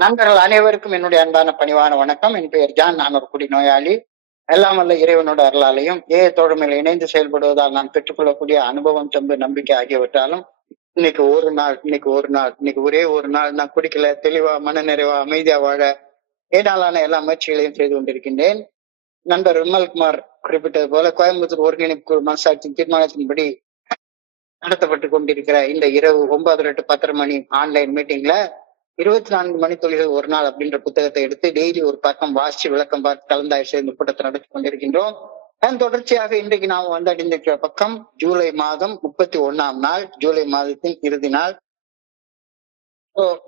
நண்பர்கள் அனைவருக்கும் என்னுடைய அன்பான பணிவான வணக்கம். என் பெயர் ஜான். நான் ஒரு குடி நோயாளி. எல்லாம் வல்ல இறைவனோட அருளாலையும் தோழமையில் இணைந்து செயல்படுவதால் நான் பெற்றுக்கொள்ளக்கூடிய அனுபவம், தெம்பு, நம்பிக்கை ஆகியவற்றாலும் இன்னைக்கு ஒரே ஒரு நாள் நான் குடிக்கல, தெளிவா, மன நிறைவா, அமைதியா வாழ ஏனாலான எல்லா முயற்சிகளையும் செய்து கொண்டிருக்கின்றேன். நண்பர் விமல்குமார் குறிப்பிட்டது போல கோயம்புத்தூர் ஒருங்கிணைப்பு மனசாட்சியின் தீர்மானத்தின்படி நடத்தப்பட்டு கொண்டிருக்கிற இந்த இரவு 9 to 10 மணி ஆன்லைன் மீட்டிங்ல 24 மணித்துளிகள் ஒரு நாள் அப்படின்ற புத்தகத்தை எடுத்து டெய்லி ஒரு பக்கம் வாசிச்சு விளக்கம் பார்த்து கலந்தாய்வு செய்து கூட்டத்தை நடத்தி கொண்டிருக்கின்றோம். அதன் தொடர்ச்சியாக இன்றைக்கு நாம் வந்தடைந்திருக்கிற பக்கம் ஜூலை மாதம் 31ஆம் நாள், ஜூலை மாதத்தின் இறுதி நாள்.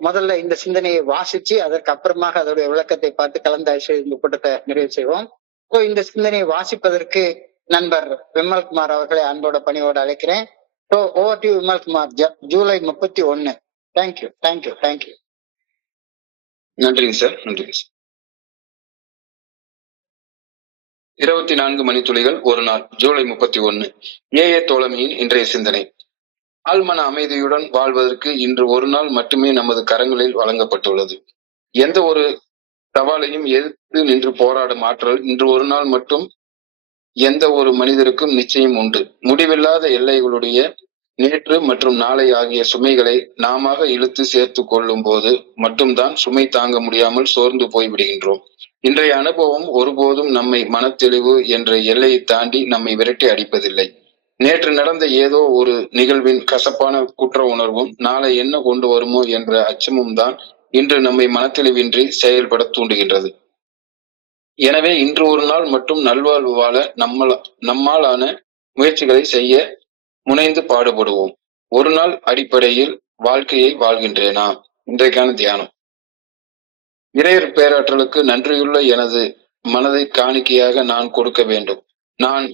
முதல்ல இந்த சிந்தனையை வாசிச்சு அதற்கு அப்புறமாக அதோடைய விளக்கத்தை பார்த்து கலந்தாய்வு செய்து இந்த கூட்டத்தை நிறைவு செய்வோம். இந்த சிந்தனையை வாசிப்பதற்கு நண்பர் விமல்குமார் அவர்களை அன்போட பணியோடு அழைக்கிறேன். Over to Vimal Kumar. July 31. Thank you. நன்றிங்க சார். 24 மணித்துளிகள் ஒரு நாள், ஜூலை 31. ஏஏ தோழமையின் இன்றைய சிந்தனை. ஆழ்மன அமைதியுடன் வாழ்வதற்கு இன்று ஒரு நாள் மட்டுமே நமது கரங்களில் வழங்கப்பட்டுள்ளது. எந்த ஒரு சவாலையும் எதிர்த்து நின்று போராடும் ஆற்றல் இன்று ஒரு நாள் மட்டும் எந்த ஒரு மனிதருக்கும் நிச்சயம் உண்டு. முடிவில்லாத எல்லைகளுடைய நேற்று மற்றும் நாளை ஆகிய சுமைகளை நாம இழுத்து சேர்த்து கொள்ளும் போது மட்டும்தான் சுமை தாங்க முடியாமல் சோர்ந்து போய்விடுகின்றோம். இன்றைய அனுபவம் ஒருபோதும் நம்மை மனத்தெளிவு என்ற எல்லையை தாண்டி நம்மை விரட்டி அடிப்பதில்லை. நேற்று நடந்த ஏதோ ஒரு நிகழ்வின் கசப்பான குற்ற உணர்வும் நாளை என்ன கொண்டு வருமோ என்ற அச்சமும் தான் இன்று நம்மை மனத்தெளிவின்றி செயல்பட தூண்டுகின்றது. எனவே இன்று ஒரு நாள் மட்டும் நல்வாழ்வு வாழ நம்மாலான முயற்சிகளை செய்ய முனைந்து பாடுபடுவோம். ஒரு நாள் அடிப்படையில் வாழ்க்கையை வாழ்கின்றேனா? இன்றைக்கான தியானம். இறையர் பேராற்றலுக்கு நன்றியுள்ள எனது மனதை காணிக்கையாக நான் கொடுக்க வேண்டும். நான்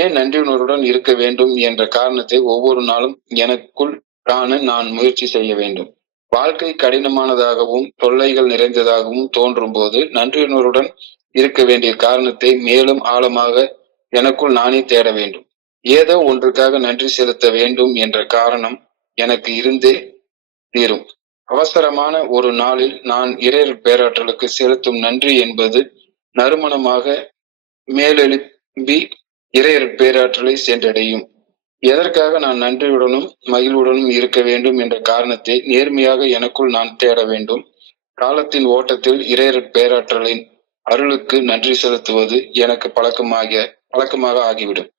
ஏன் நன்றியுணர்வுடன் இருக்க வேண்டும் என்ற காரணத்தை ஒவ்வொரு நாளும் எனக்குள் காண நான் முயற்சி செய்ய வேண்டும். வாழ்க்கை கடினமானதாகவும் தொல்லைகள் நிறைந்ததாகவும் தோன்றும் போது நன்றியுணர்வுடன் இருக்க வேண்டிய காரணத்தை மேலும் ஆழமாக எனக்குள் நானே தேட வேண்டும். ஏதோ ஒன்றுக்காக நன்றி செலுத்த வேண்டும் என்ற காரணம் எனக்கு இருந்தே தீரும். அவசரமான ஒரு நாளில் நான் இறையர் பேராற்றலுக்கு செலுத்தும் நன்றி என்பது நறுமணமாக மேலெழுப்பி இறையர் பேராற்றலை சென்றடையும். எதற்காக நான் நன்றியுடனும் மகிழ்வுடனும் இருக்க வேண்டும் என்ற காரணத்தை நேர்மையாக எனக்குள் நான் தேட வேண்டும். காலத்தின் ஓட்டத்தில் இறையர் பேராற்றலின் அருளுக்கு நன்றி செலுத்துவது எனக்கு பழக்கமாக ஆகிவிடும்.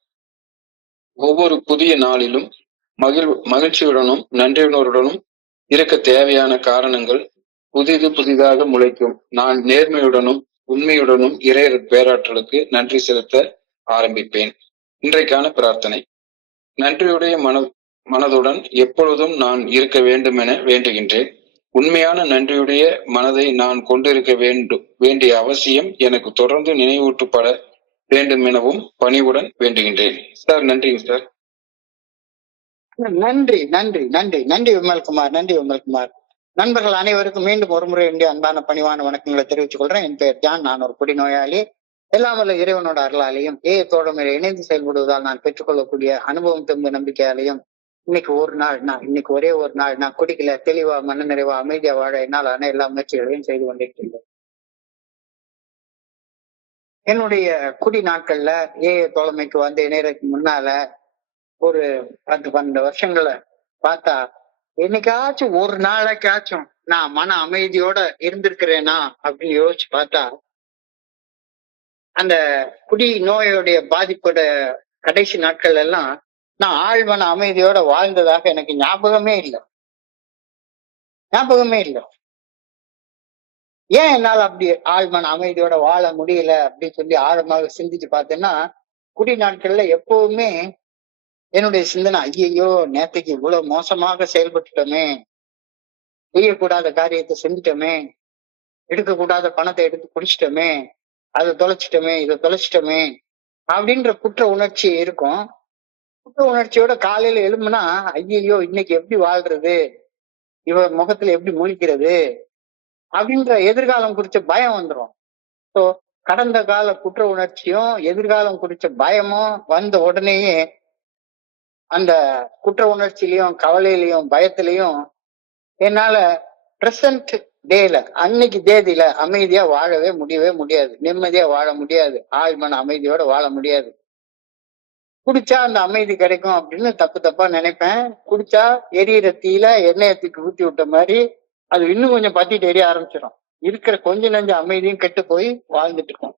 ஒவ்வொரு புதிய நாளிலும் மகிழ்ச்சியுடனும் நன்றியுணர்வுடனும் இருக்க தேவையான காரணங்கள் புதிதாக முளைக்கும். நான் நேர்மையுடனும் உண்மையுடனும் இறையர் பேராற்றலுக்கு நன்றி செலுத்த ஆரம்பிப்பேன். இன்றைக்கான பிரார்த்தனை. நன்றியுடைய மனதுடன் எப்பொழுதும் நான் இருக்க வேண்டும் என வேண்டுகின்றேன். உண்மையான நன்றியுடைய மனதை நான் கொண்டிருக்க வேண்டிய அவசியம் எனக்கு தொடர்ந்து நினைவூட்டப்பட வேண்டும் எனவும் பணிவுடன் வேண்டுகின்றேன். சார், நன்றிங்க சார். நன்றி விமல்குமார். நண்பர்கள் அனைவருக்கும் மீண்டும் ஒரு முறை அன்பான பணிவான வணக்கங்களை தெரிவித்துக் கொள்றேன். என் பெயர் ஜான். நான் ஒரு குடி நோயாளி. எல்லாம் வல்ல இறைவனோட அருளாலையும் தோழமையில இணைந்து செயல்படுவதால் நான் பெற்றுக்கொள்ளக்கூடிய அனுபவம், தெம்பு, நம்பிக்கையாலையும் இன்னைக்கு ஒரே ஒரு நாள் நான் குடிக்கல, தெளிவா, மன நிறைவா, அமைதியா வாழ என்னாலான எல்லா முயற்சிகளையும் செய்து கொண்டிருக்கின்றேன். என்னுடைய குடி நாட்கள்ல தோழமைக்கு வந்து இணையறதுக்கு முன்னால ஒரு 10-12 வருஷங்களை பார்த்தா என்னைக்காச்சும் ஒரு நாளைக்காச்சும் நான் மன அமைதியோட இருந்திருக்கிறேனா அப்படின்னு யோசிச்சு பார்த்தா அந்த குடி நோயோடைய பாதிப்போட கடைசி நாட்கள் எல்லாம் நான் ஆழ்மன அமைதியோட வாழ்ந்ததாக எனக்கு ஞாபகமே இல்லை. ஏன் என்னால் அப்படி ஆழ்மன அமைதியோட வாழ முடியல அப்படின்னு சொல்லி ஆழமாக சிந்திச்சு பார்த்தேன்னா, குடி நாட்கள்ல எப்பவுமே என்னுடைய சிந்தனை, ஐயையோ நேற்றுக்கு இவ்வளவு மோசமாக செயல்பட்டுட்டோமே, செய்யக்கூடாத காரியத்தை செஞ்சுட்டோமே, எடுக்கக்கூடாத பணத்தை எடுத்து குடிச்சிட்டோமே, அதை தொலைச்சிட்டோமே, இதை தொலைச்சிட்டோமே அப்படின்ற குற்ற உணர்ச்சி இருக்கும். குற்ற உணர்ச்சியோட காலையில எழும்புனா, ஐயையோ இன்னைக்கு எப்படி வாழ்றது, இவ முகத்துல எப்படி முழிக்கிறது அப்படின்ற எதிர்காலம் குறிச்ச பயம் வந்துடும். ஸோ கடந்த கால குற்ற உணர்ச்சியும் எதிர்காலம் குறிச்ச பயமும் வந்த உடனேயே அந்த குற்ற உணர்ச்சியிலையும் கவலையிலையும் பயத்திலையும் என்னால பிரசன்ட் டேல அன்னைக்கு தேதியில அமைதியா வாழவே முடியாது, நிம்மதியா வாழ முடியாது, ஆழ்மன அமைதியோட வாழ முடியாது. குடிச்சா அந்த அமைதி கிடைக்கும் அப்படின்னு தப்பு தப்பா நினைப்பேன். குடிச்சா எரியிற தீயில எண்ணெயை தூக்கி ஊத்தி விட்ட மாதிரி அது இன்னும் கொஞ்சம் பத்திட்டு எரிய ஆரம்பிச்சிடும். இருக்கிற கொஞ்ச நஞ்ச அமைதியும் கெட்டு போய் வாழ்ந்துட்டு இருக்கோம்.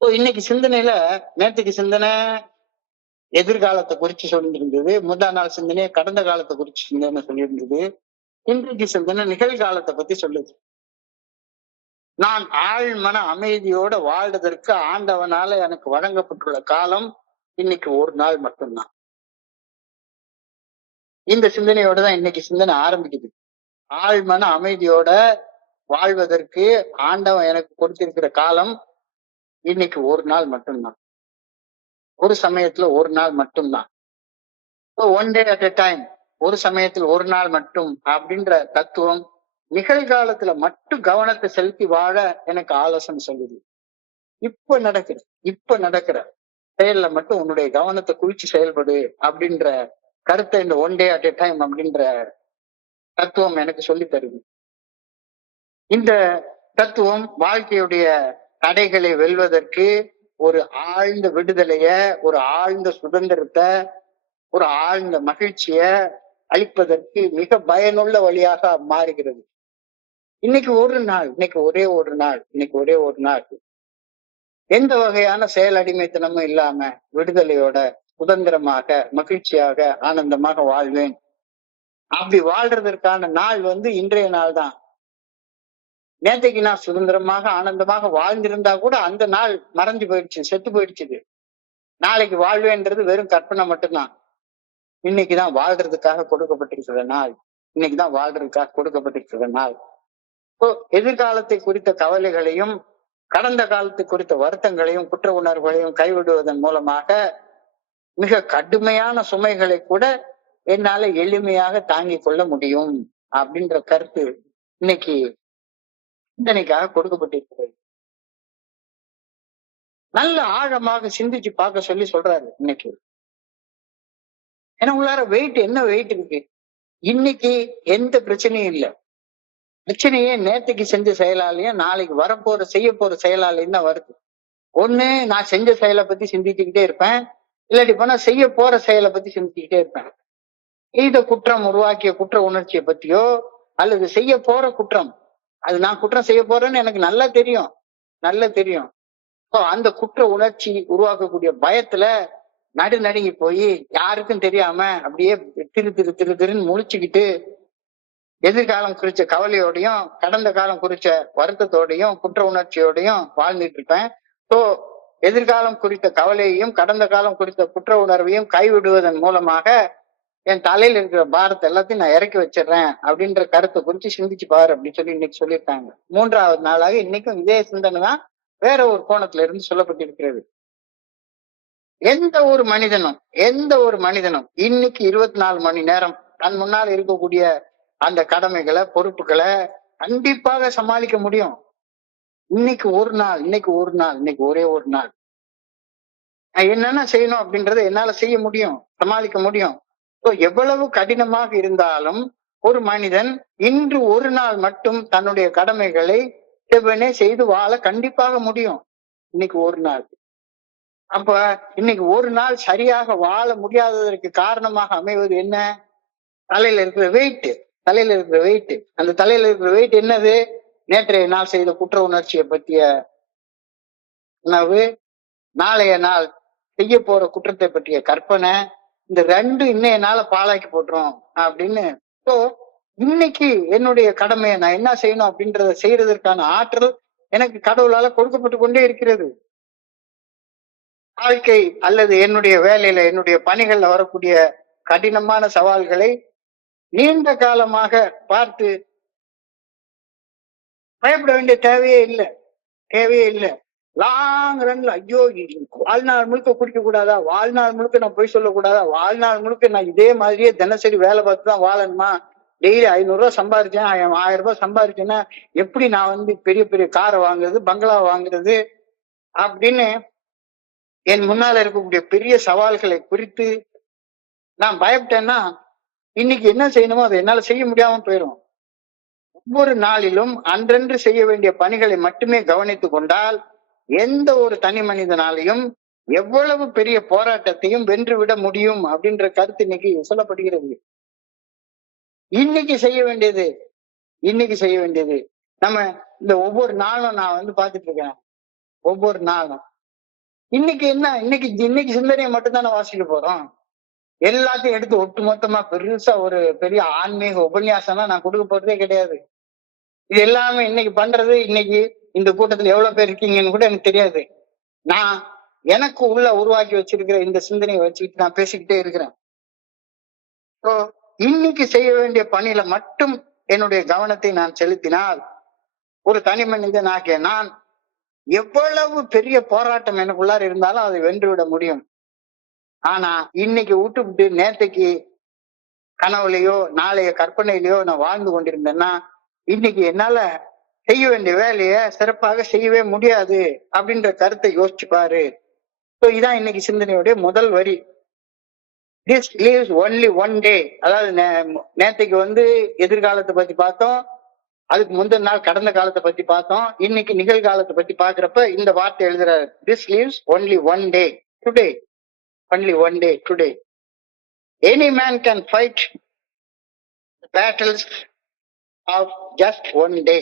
இன்னைக்கு சிந்தனையில, நேற்றுக்கு சிந்தனை எதிர்காலத்தை குறிச்சு சொல்லியிருந்தது, முந்தா நாள் சிந்தனையை கடந்த காலத்தை குறிச்சு சிந்தனை சொல்லியிருந்தது, இன்றைக்கு சிந்தனை நிகழ்காலத்தை பத்தி சொல்லுது. நான் ஆழ்மன அமைதியோட வாழ்றதற்கு ஆண்டவனால எனக்கு வழங்கப்பட்டுள்ள காலம் இன்னைக்கு ஒரு நாள் மட்டும்தான். இந்த சிந்தனையோட தான் இன்னைக்கு சிந்தனை ஆரம்பிக்குது. ஆழ்மன அமைதியோட வாழ்வதற்கு ஆண்டவன் எனக்கு கொடுத்திருக்கிற காலம் இன்னைக்கு ஒரு நாள் மட்டும்தான். ஒரு சமயத்துல ஒரு நாள் மட்டும்தான். One day at a time, ஒரு சமயத்தில் ஒரு நாள் மட்டும் அப்படின்ற தத்துவம் நிகழ்காலத்துல மட்டும் கவனத்தை செலுத்தி வாழ எனக்கு ஆலோசனை சொல்லுது. இப்ப நடக்கிற செயல்ல மட்டும் உன்னுடைய கவனத்தை குவிச்சு செயல்படு அப்படின்ற கருத்தை இந்த one day at a time அப்படின்ற தத்துவம் எனக்கு சொல்லி தருது. இந்த தத்துவம் வாழ்க்கையுடைய தடைகளை வெல்வதற்கு ஒரு ஆழ்ந்த விடுதலைய, ஒரு ஆழ்ந்த சுதந்திரத்தை, ஒரு ஆழ்ந்த மகிழ்ச்சிய அளிப்பதற்கு மிக பயனுள்ள வழியாக மாறுகிறது. இன்னைக்கு ஒரு நாள், இன்னைக்கு ஒரே ஒரு நாள் எந்த வகையான செயல் அடிமைத்தனமும் இல்லாம விடுதலையோட சுதந்திரமாக மகிழ்ச்சியாக ஆனந்தமாக வாழ்வேன். அப்படி வாழ்றதற்கான நாள் இன்றைய நாள் தான். நேற்றைக்கு நான் சுதந்திரமாக ஆனந்தமாக வாழ்ந்திருந்தா கூட அந்த நாள் மறைஞ்சு போயிடுச்சு, செத்து போயிடுச்சு. நாளைக்கு வாழ்வேன்றது வெறும் கற்பனை மட்டும்தான். இன்னைக்குதான் வாழ்றதுக்காக கொடுக்கப்பட்டிருக்கிற நாள். எதிர்காலத்தை குறித்த கவலைகளையும் கடந்த காலத்தை குறித்த வருத்தங்களையும் குற்ற உணர்வுகளையும் கைவிடுவதன் மூலமாக மிக கடுமையான சுமைகளை கூட என்னால எளிமையாக தாங்கிக் கொள்ள முடியும் அப்படின்ற கருத்து இன்னைக்கு சிந்தனைக்காக கொடுக்கப்பட்டிருக்கிறது. நல்ல ஆழமாக சிந்திச்சு பார்க்க சொல்லி சொல்றாரு இன்னைக்கு. ஏன்னா உள்ளார என்ன வெயிட் இருக்கு? இன்னைக்கு எந்த பிரச்சனையும் இல்லை. பிரச்சனையே நேற்றுக்கு செஞ்ச செயலாலையும் நாளைக்கு வரப்போற செய்ய போற செயலாலையும் தான் வருது. ஒண்ணு நான் செஞ்ச செயலை பத்தி சிந்திச்சுக்கிட்டே இருப்பேன், இல்லாட்டி போனா செய்ய போற செயலை பத்தி சிந்திச்சுக்கிட்டே இருப்பேன். இந்த குற்றம் உருவாக்கிய குற்ற உணர்ச்சியை பத்தியோ அல்லது செய்ய போற குற்றம், அது நான் குற்றம் செய்ய போறேன்னு எனக்கு நல்லா தெரியும். அந்த குற்ற உணர்ச்சி உருவாக்கக்கூடிய பயத்துல நடுநடுங்கி போய் யாருக்கும் தெரியாம அப்படியே திருன்னு முழிச்சுக்கிட்டு எதிர்காலம் குறிச்ச கவலையோடையும் கடந்த காலம் குறிச்ச வருத்தத்தோடையும் குற்ற உணர்ச்சியோடையும் வாழ்ந்துட்டு இருப்பேன். எதிர்காலம் குறித்த கவலையையும் கடந்த காலம் குறித்த குற்ற உணர்வையும் கைவிடுவதன் மூலமாக என் தலையில இருக்கிற பாரத்தை எல்லாத்தையும் நான் இறக்கி வச்சிடறேன் அப்படின்ற கருத்தை குறிச்சு சிந்திச்சு பாரு அப்படின்னு சொல்லி இன்னைக்கு சொல்லியிருக்காங்க. 3வது நாளாக இன்னைக்கும் இதே சிந்தனை தான் வேற ஒரு கோணத்துல இருந்து சொல்லப்பட்டிருக்கிறது. எந்த ஒரு மனிதனும் இன்னைக்கு 24 மணி நேரம் தன் முன்னால் இருக்கக்கூடிய அந்த கடமைகளை பொறுப்புகளை கண்டிப்பாக சமாளிக்க முடியும். இன்னைக்கு ஒரே ஒரு நாள் நான் என்னென்ன செய்யணும் அப்படின்றத என்னால செய்ய முடியும், சமாளிக்க முடியும். எவ்வளவு கடினமாக இருந்தாலும் ஒரு மனிதன் இன்று ஒரு நாள் மட்டும் தன்னுடைய கடமைகளை செவ்வனே செய்து வாழ கண்டிப்பாக முடியும். இன்னைக்கு ஒரு நாள். அப்ப இன்னைக்கு ஒரு நாள் சரியாக வாழ முடியாததற்கு காரணமாக அமைவது என்ன? தலையில இருக்கிற வெயிட். அந்த தலையில இருக்கிற வெயிட் என்னது? நேற்றைய நாள் செய்த குற்ற உணர்ச்சியை பற்றிய உணர்வு, நாளைய நாள் செய்ய போற குற்றத்தை பற்றிய கற்பனை. இந்த 2 இன்னைய நாள பாழாக்கி போட்டுரும் அப்படின்னு. இன்னைக்கு என்னுடைய கடமையை நான் என்ன செய்யணும் அப்படின்றத செய்யறதற்கான ஆற்றல் எனக்கு கடவுளால கொடுக்கப்பட்டு கொண்டே இருக்கிறது. வாழ்க்கை அல்லது என்னுடைய வேலையில என்னுடைய பணிகள்ல வரக்கூடிய கடினமான சவால்களை நீண்ட காலமாக பார்த்து பயப்பட வேண்டிய தேவையே இல்லை. லாங் ரன்ல ஐயோ வாழ்நாள் முழுக்க குடிக்க கூடாதா, வாழ்நாள் முழுக்க நான் போய் சொல்லக்கூடாதா, வாழ்நாள் முழுக்க நான் இதே மாதிரியே தினசரி வேலை பார்த்து தான் வாழணுமா, டெய்லி 500 ரூபாய் சம்பாதிச்சேன் 1000 ரூபாய் சம்பாதிச்சேன்னா எப்படி நான் பெரிய பெரிய காரை வாங்குறது, பங்களா வாங்குறது அப்படின்னு என் முன்னால இருக்கக்கூடிய பெரிய சவால்களை குறித்து நான் பயப்பட்டேன்னா இன்னைக்கு என்ன செய்யணுமோ அதை என்னால செய்ய முடியாம போயிடும். ஒவ்வொரு நாளிலும் அன்றன்று செய்ய வேண்டிய பணிகளை மட்டுமே கவனித்துக் கொண்டால் எந்த ஒரு தனி மனிதனாலையும் எவ்வளவு பெரிய போராட்டத்தையும் வென்றுவிட முடியும் அப்படின்ற கருத்து இன்னைக்கு சொல்லப்படுகிறது. இன்னைக்கு செய்ய வேண்டியது நம்ம இந்த ஒவ்வொரு நாளும் நான் பாத்துட்டு இருக்கேன். ஒவ்வொரு நாளும் இன்னைக்கு என்ன இன்னைக்கு சிந்தனையை மட்டும் தானே வாசிக்க போறோம். எல்லாத்தையும் எடுத்து ஒட்டுமொத்தமா பெருசா ஒரு பெரிய ஆன்மீக உபன்யாசம்லாம் நான் கொடுக்க போறதே கிடையாது. இது எல்லாமே இன்னைக்கு பண்றது, இன்னைக்கு இந்த கூட்டத்துல எவ்வளவு பேர் இருக்கீங்கன்னு கூட எனக்கு தெரியாது. நான் எனக்கு உள்ள உருவாக்கி வச்சிருக்கிற இந்த சிந்தனையை வச்சுக்கிட்டு நான் பேசிக்கிட்டே இருக்கிறேன். இன்னைக்கு செய்ய வேண்டிய பணியில மட்டும் என்னுடைய கவனத்தை நான் செலுத்தினால் ஒரு தனி மனிதனாகிய நான் எவ்வளவு பெரிய போராட்டம் எனக்குள்ளார இருந்தாலும் அதை வென்றுவிட முடியும். ஆனா இன்னைக்கு விட்டு நேத்தைக்கு கனவுலையோ நாளைய கற்பனையிலையோ நான் வாழ்ந்து கொண்டிருந்தேன்னா இன்னைக்கு என்னால செய்ய வேண்டிய வேலையை சிறப்பாக செய்யவே முடியாது அப்படின்ற கருத்தை யோசிச்சு பாரு. இதான் இன்னைக்கு சிந்தனையுடைய முதல் வரி. This leaves only one day. அதாவது நேத்தைக்கு எதிர்காலத்தை பத்தி பார்த்தோம், அதுக்கு முந்தின நாள் கடந்த காலத்தை பத்தி பார்த்தோம், இன்னைக்கு நிகழ்காலத்தை பத்தி பாக்குறப்ப இந்த வார்த்தை எழுதுறாரு. This leaves only one day, today. Only one day, today. Any man can fight the battles of just one day.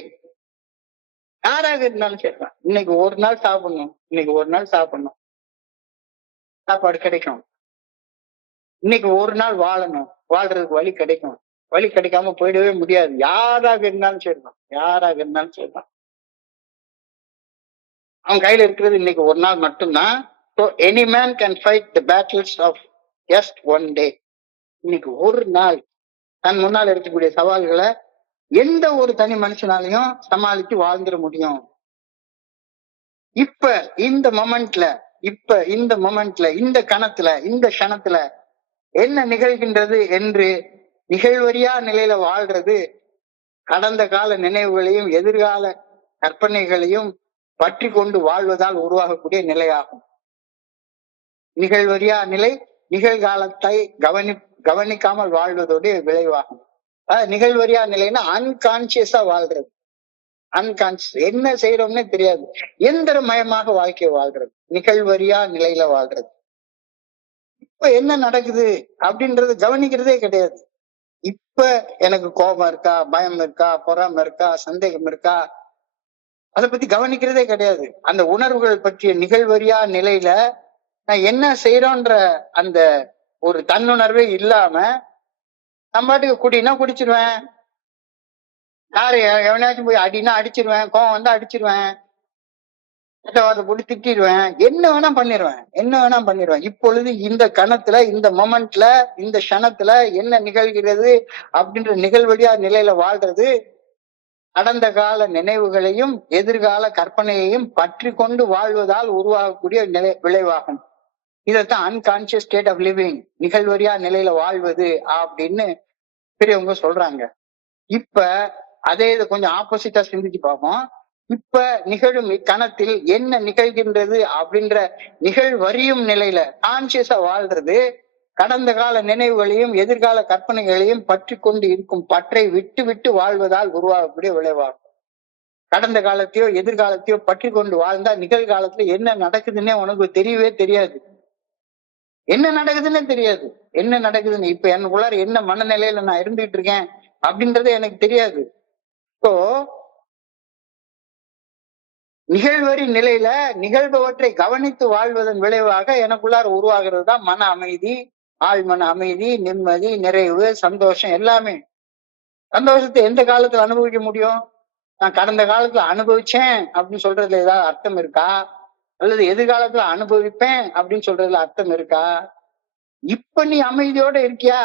யாராக இருந்தாலும் சரி, இன்னைக்கு ஒரு நாள் சாப்பிடணும், சாப்பாடு கிடைக்கும். இன்னைக்கு ஒரு நாள் வாழணும், வாழ்றதுக்கு வழி கிடைக்கும். வழி கிடைக்காம போயிடவே முடியாது. யாராக இருந்தாலும் சரிதான். அவன் கையில இருக்கிறது இன்னைக்கு ஒரு நாள் மட்டும்தான். So any man can fight the battles of just one day. இன்னைக்கு ஒரு நாள் தன் முன்னால் இருக்கக்கூடிய சவால்களை எந்த ஒரு தனி மனுஷனாலையும் சமாளித்து வாழ்ந்துட முடியும். இப்ப இந்த மொமெண்ட்ல இந்த கணத்துல இந்த க்ஷணத்துல என்ன நிகழ்கின்றது என்று நிகழ்வறியா நிலையில வாழ்றது கடந்த கால நினைவுகளையும் எதிர்கால கற்பனைகளையும் பற்றி கொண்டு வாழ்வதால் உருவாகக்கூடிய நிலையாகும். நிகழ்வறியா நிலை நிகழ்காலத்தை கவனிக்காமல் வாழ்வதோடைய விளைவாகும். நிகழ்வறியா நிலைன்னா அன்கான்சியஸா வாழ்றது. அன்கான்சியஸ் என்ன செய்யறோம்னே தெரியாது, எந்திரமயமாக வாழ்க்கையை வாழ்றது, நிகழ்வறியா நிலையில வாழ்றது. இப்ப என்ன நடக்குது அப்படின்றது கவனிக்கிறதே கிடையாது. இப்ப எனக்கு கோபம் இருக்கா, பயம் இருக்கா, பொறாமை இருக்கா, சந்தேகம் இருக்கா, அதை பத்தி கவனிக்கிறதே கிடையாது. அந்த உணர்வுகள் பற்றிய நிகழ்வறியா நிலையில நான் என்ன செய்யறோன்ற அந்த ஒரு தன்னுணர்வே இல்லாம நம்ம பாட்டுக்கு குடினா குடிச்சிருவேன், யாரு எவனாச்சும் போய் அடினா அடிச்சிருவேன், கோவம் வந்தா அடிச்சிருவேன், போட்டு திட்டிடுவேன், என்ன வேணா பண்ணிடுவேன். இப்பொழுது இந்த கணத்துல இந்த மொமெண்ட்ல இந்த க்ஷணத்துல என்ன நிகழ்கிறது அப்படின்ற நிகழ்வழியா நிலையில வாழ்றது கடந்த கால நினைவுகளையும் எதிர்கால கற்பனையையும் பற்றி கொண்டு வாழ்வதால் உருவாகக்கூடிய விளைவாகும். இதைத்தான் அன்கான்சியஸ் ஸ்டேட் ஆஃப் லிவிங், நிகழ்வறியா நிலையில வாழ்வது அப்படின்னு பெரியவங்க சொல்றாங்க. இப்ப அதே இது கொஞ்சம் ஆப்போசிட்டா சிந்திச்சு பார்ப்போம். இப்ப நிகழும் இக்கணத்தில் என்ன நிகழ்கின்றது அப்படின்ற நிகழ்வறியும் நிலையில கான்சியஸா வாழ்றது கடந்த கால நினைவுகளையும் எதிர்கால கற்பனைகளையும் பற்றி கொண்டு இருக்கும் பற்றை விட்டு விட்டு வாழ்வதால் உருவாகக்கூடிய விளைவாகும். கடந்த காலத்தையோ எதிர்காலத்தையோ பற்றி கொண்டு வாழ்ந்தா நிகழ்காலத்துல என்ன நடக்குதுன்னே உனக்கு தெரியவே தெரியாது. என்ன நடக்குதுன்னு இப்ப எனக்குள்ளார என்ன மனநிலையில நான் இருந்துகிட்டு இருக்கேன் அப்படின்றது எனக்கு தெரியாது. இப்போ நிகழ்வரி நிலையில நிகழ்பவற்றை கவனித்து வாழ்வதன் விளைவாக எனக்குள்ளார உருவாகிறது தான் மன அமைதி, ஆழ்மன அமைதி, நிம்மதி, நிறைவு, சந்தோஷம். எல்லாமே சந்தோஷத்தை எந்த காலத்துல அனுபவிக்க முடியும்? நான் கடந்த காலத்துல அனுபவிச்சேன் அப்படின்னு சொல்றதுல ஏதாவது அர்த்தம் இருக்கா? அல்லது எதிர்காலத்துல அனுபவிப்பேன் அப்படின்னு சொல்றதுல அர்த்தம் இருக்கா? இப்ப நீ அமைதியோட இருக்கியா?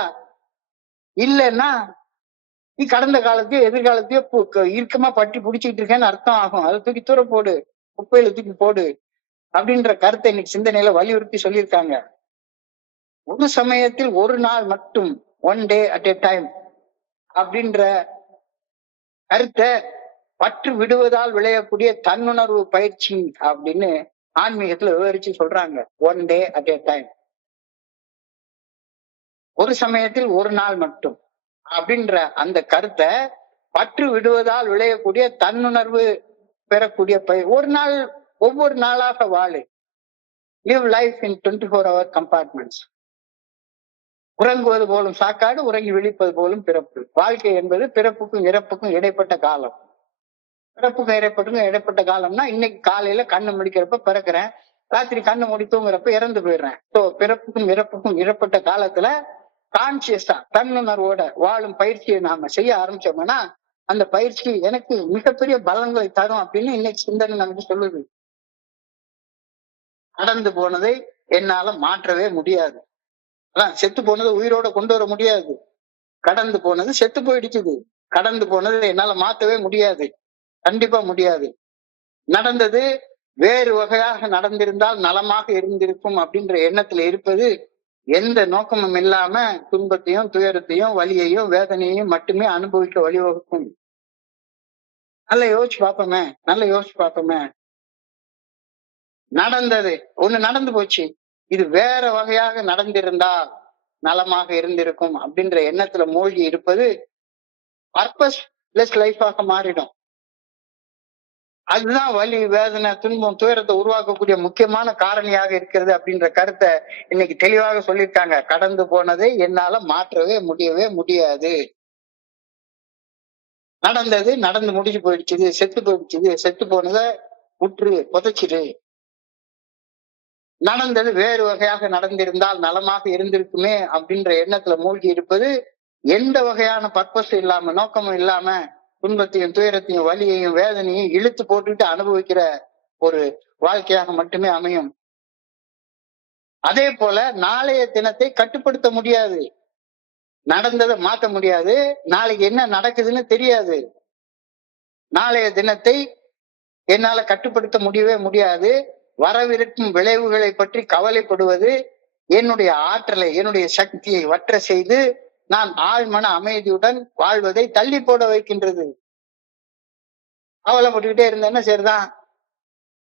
இல்லைன்னா நீ கடந்த காலத்தையோ எதிர்காலத்தையோ இறுக்கமா பட்டி பிடிச்சிட்டு இருக்கேன்னு அர்த்தம் ஆகும். அதை தூக்கி தூர போடு, குப்பையில தூக்கி போடு அப்படின்ற கருத்தை இன்னைக்கு சிந்தனையில வலியுறுத்தி சொல்லியிருக்காங்க. ஒரு சமயத்தில் ஒரு நாள் மட்டும், one day at a time அப்படின்ற கருத்தை பற்று விடுவதால் விளையக்கூடிய தன்னுணர்வு பயிற்சி அப்படின்னு ஆன்மீகத்துல விவரிச்சு சொல்றாங்க. One day at a time, ஒரு சமயத்தில் ஒரு நாள் மட்டும் அப்படின்ற அந்த கருத்தை பற்று விடுவதால் விளையக்கூடிய தன்னுணர்வு பெறக்கூடிய பயிர். ஒரு நாள் ஒவ்வொரு நாளாக வாழு. Live life in 24 hour compartments. உறங்குவது போலும் சாக்காடு, உறங்கி விழிப்பது போலும் பிறப்பு. வாழ்க்கை என்பது பிறப்புக்கும் இறப்புக்கும் இடைப்பட்ட காலம். பிறப்புக்கும் இடைப்பட்ட காலம்னா இன்னைக்கு காலையில கண்ணு முடிக்கிறப்ப பிறக்கிறேன், ராத்திரி கண்ணு மூடி தூங்குறப்ப இறந்து போயிடுறேன். ஸோ பிறப்புக்கும் இறப்புக்கும் இடைப்பட்ட காலத்துல கான்சியஸா தன்னுணர்வோட வாழும் பயிற்சியை நாம செய்ய ஆரம்பிச்சோம்னா அந்த பயிற்சி எனக்கு மிகப்பெரிய பலன்களை தரும் அப்படின்னு இன்னைக்கு சிந்தனை நமக்கு சொல்லுது. நடந்து போனதை என்னால மாற்றவே முடியாது. அதான் செத்து போனது உயிரோட கொண்டு வர முடியாது. கடந்து போனது செத்து போயிடுச்சுது. கடந்து போனது என்னால மாத்தவே முடியாது, கண்டிப்பா முடியாது. நடந்தது வேறு வகையாக நடந்திருந்தால் நலமாக இருந்திருக்கும் அப்படின்ற எண்ணத்துல இருப்பது எந்த நோக்கமும் இல்லாம துன்பத்தையும் துயரத்தையும் வலியையும் வேதனையையும் மட்டுமே அனுபவிக்க வழிவகுக்கும். நல்லா யோசிச்சு பார்ப்போமே. நடந்தது ஒண்ணு நடந்து போச்சு, இது வேற வகையாக நடந்திருந்தால் நலமாக இருந்திருக்கும் அப்படின்ற எண்ணத்துல மூழ்கி இருப்பது பர்பஸ்லெஸ் லைஃபாக மாறிடும். அதுதான் வலி வேதனை துன்பம் துயரத்தை உருவாக்கக்கூடிய முக்கியமான காரணியாக இருக்கிறது அப்படின்ற கருத்தை இன்னைக்கு தெளிவாக சொல்லியிருக்காங்க. கடந்து போனதை என்னால மாற்றவே முடியாது. நடந்தது நடந்து முடிஞ்சு போயிடுச்சுது, செத்து போனதை உற்று புதைச்சிரு. நடந்தது வேறு வகையாக நடந்திருந்தால் நலமாக இருந்திருக்குமே அப்படின்ற எண்ணத்துல மூழ்கி இருப்பது எந்த வகையான பர்பஸ் இல்லாம நோக்கமும் இல்லாம துன்பத்தையும் துயரத்தையும் வலியையும் வேதனையும் இழுத்து போட்டுட்டு அனுபவிக்கிற ஒரு வாழ்க்கையாக மட்டுமே அமையும். அதே போல நாளைய தினத்தை கட்டுப்படுத்த முடியாது, நடந்ததை மாற்ற முடியாது, நாளைக்கு என்ன நடக்குதுன்னு தெரியாது. நாளைய தினத்தை என்னால கட்டுப்படுத்த முடியவே முடியாது. வரவிருக்கும் விளைவுகளை பற்றி கவலைப்படுவது என்னுடைய ஆற்றலை என்னுடைய சக்தியை வற்ற செய்து நான் ஆழ்மன அமைதியுடன் வாழ்வதை தள்ளி போட வைக்கின்றது. கவலைப்பட்டுக்கிட்டே இருந்தேன்னா சரிதான்,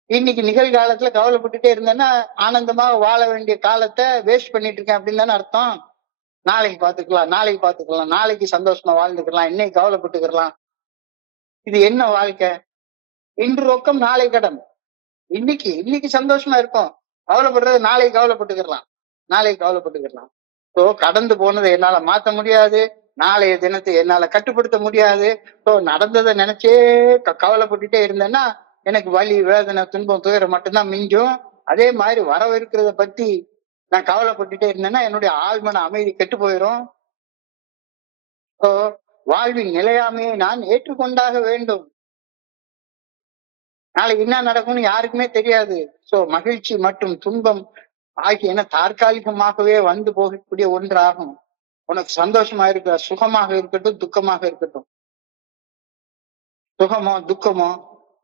இன்னைக்கு நிகழ்காலத்துல கவலைப்பட்டுட்டே இருந்தேன்னா ஆனந்தமாக வாழ வேண்டிய காலத்தை வேஸ்ட் பண்ணிட்டு இருக்கேன் அப்படின்னு தானே அர்த்தம். நாளைக்கு பாத்துக்கலாம், நாளைக்கு சந்தோஷமா வாழ்ந்துக்கலாம், இன்னைக்கு கவலைப்பட்டுக்கலாம். இது என்ன வாழ்க்கை? இன்று ரொக்கம் நாளை கடன். இன்னைக்கு சந்தோஷமா இருக்கும், கவலைப்படுறது நாளைக்கு கவலைப்பட்டுக்கலாம். ஸோ கடந்து போனதை என்னால மாத்த முடியாது, நாளைய தினத்தை என்னால கட்டுப்படுத்த முடியாது. ஸோ நடந்ததை நினைச்சே கவலைப்பட்டுட்டே இருந்தேன்னா எனக்கு வலி வேதனை துன்பம் துயரம் மட்டும்தான் மிஞ்சும். அதே மாதிரி வரவிருக்கிறத பத்தி நான் கவலைப்பட்டுட்டே இருந்தேன்னா என்னுடைய ஆழ்மன அமைதி கெட்டு போயிடும். ஸோ வாழ்வின் நிலையாமையை நான் ஏற்றுக்கொண்டாக வேண்டும். நாளைக்கு என்ன நடக்கும்னு யாருக்குமே தெரியாது. சோ மகிழ்ச்சி மற்றும் துன்பம் ஆகியன தற்காலிகமாகவே வந்து போகக்கூடிய ஒன்றாகும். உனக்கு சந்தோஷமா இருக்க சுகமாக இருக்கட்டும் துக்கமாக இருக்கட்டும், சுகமோ துக்கமோ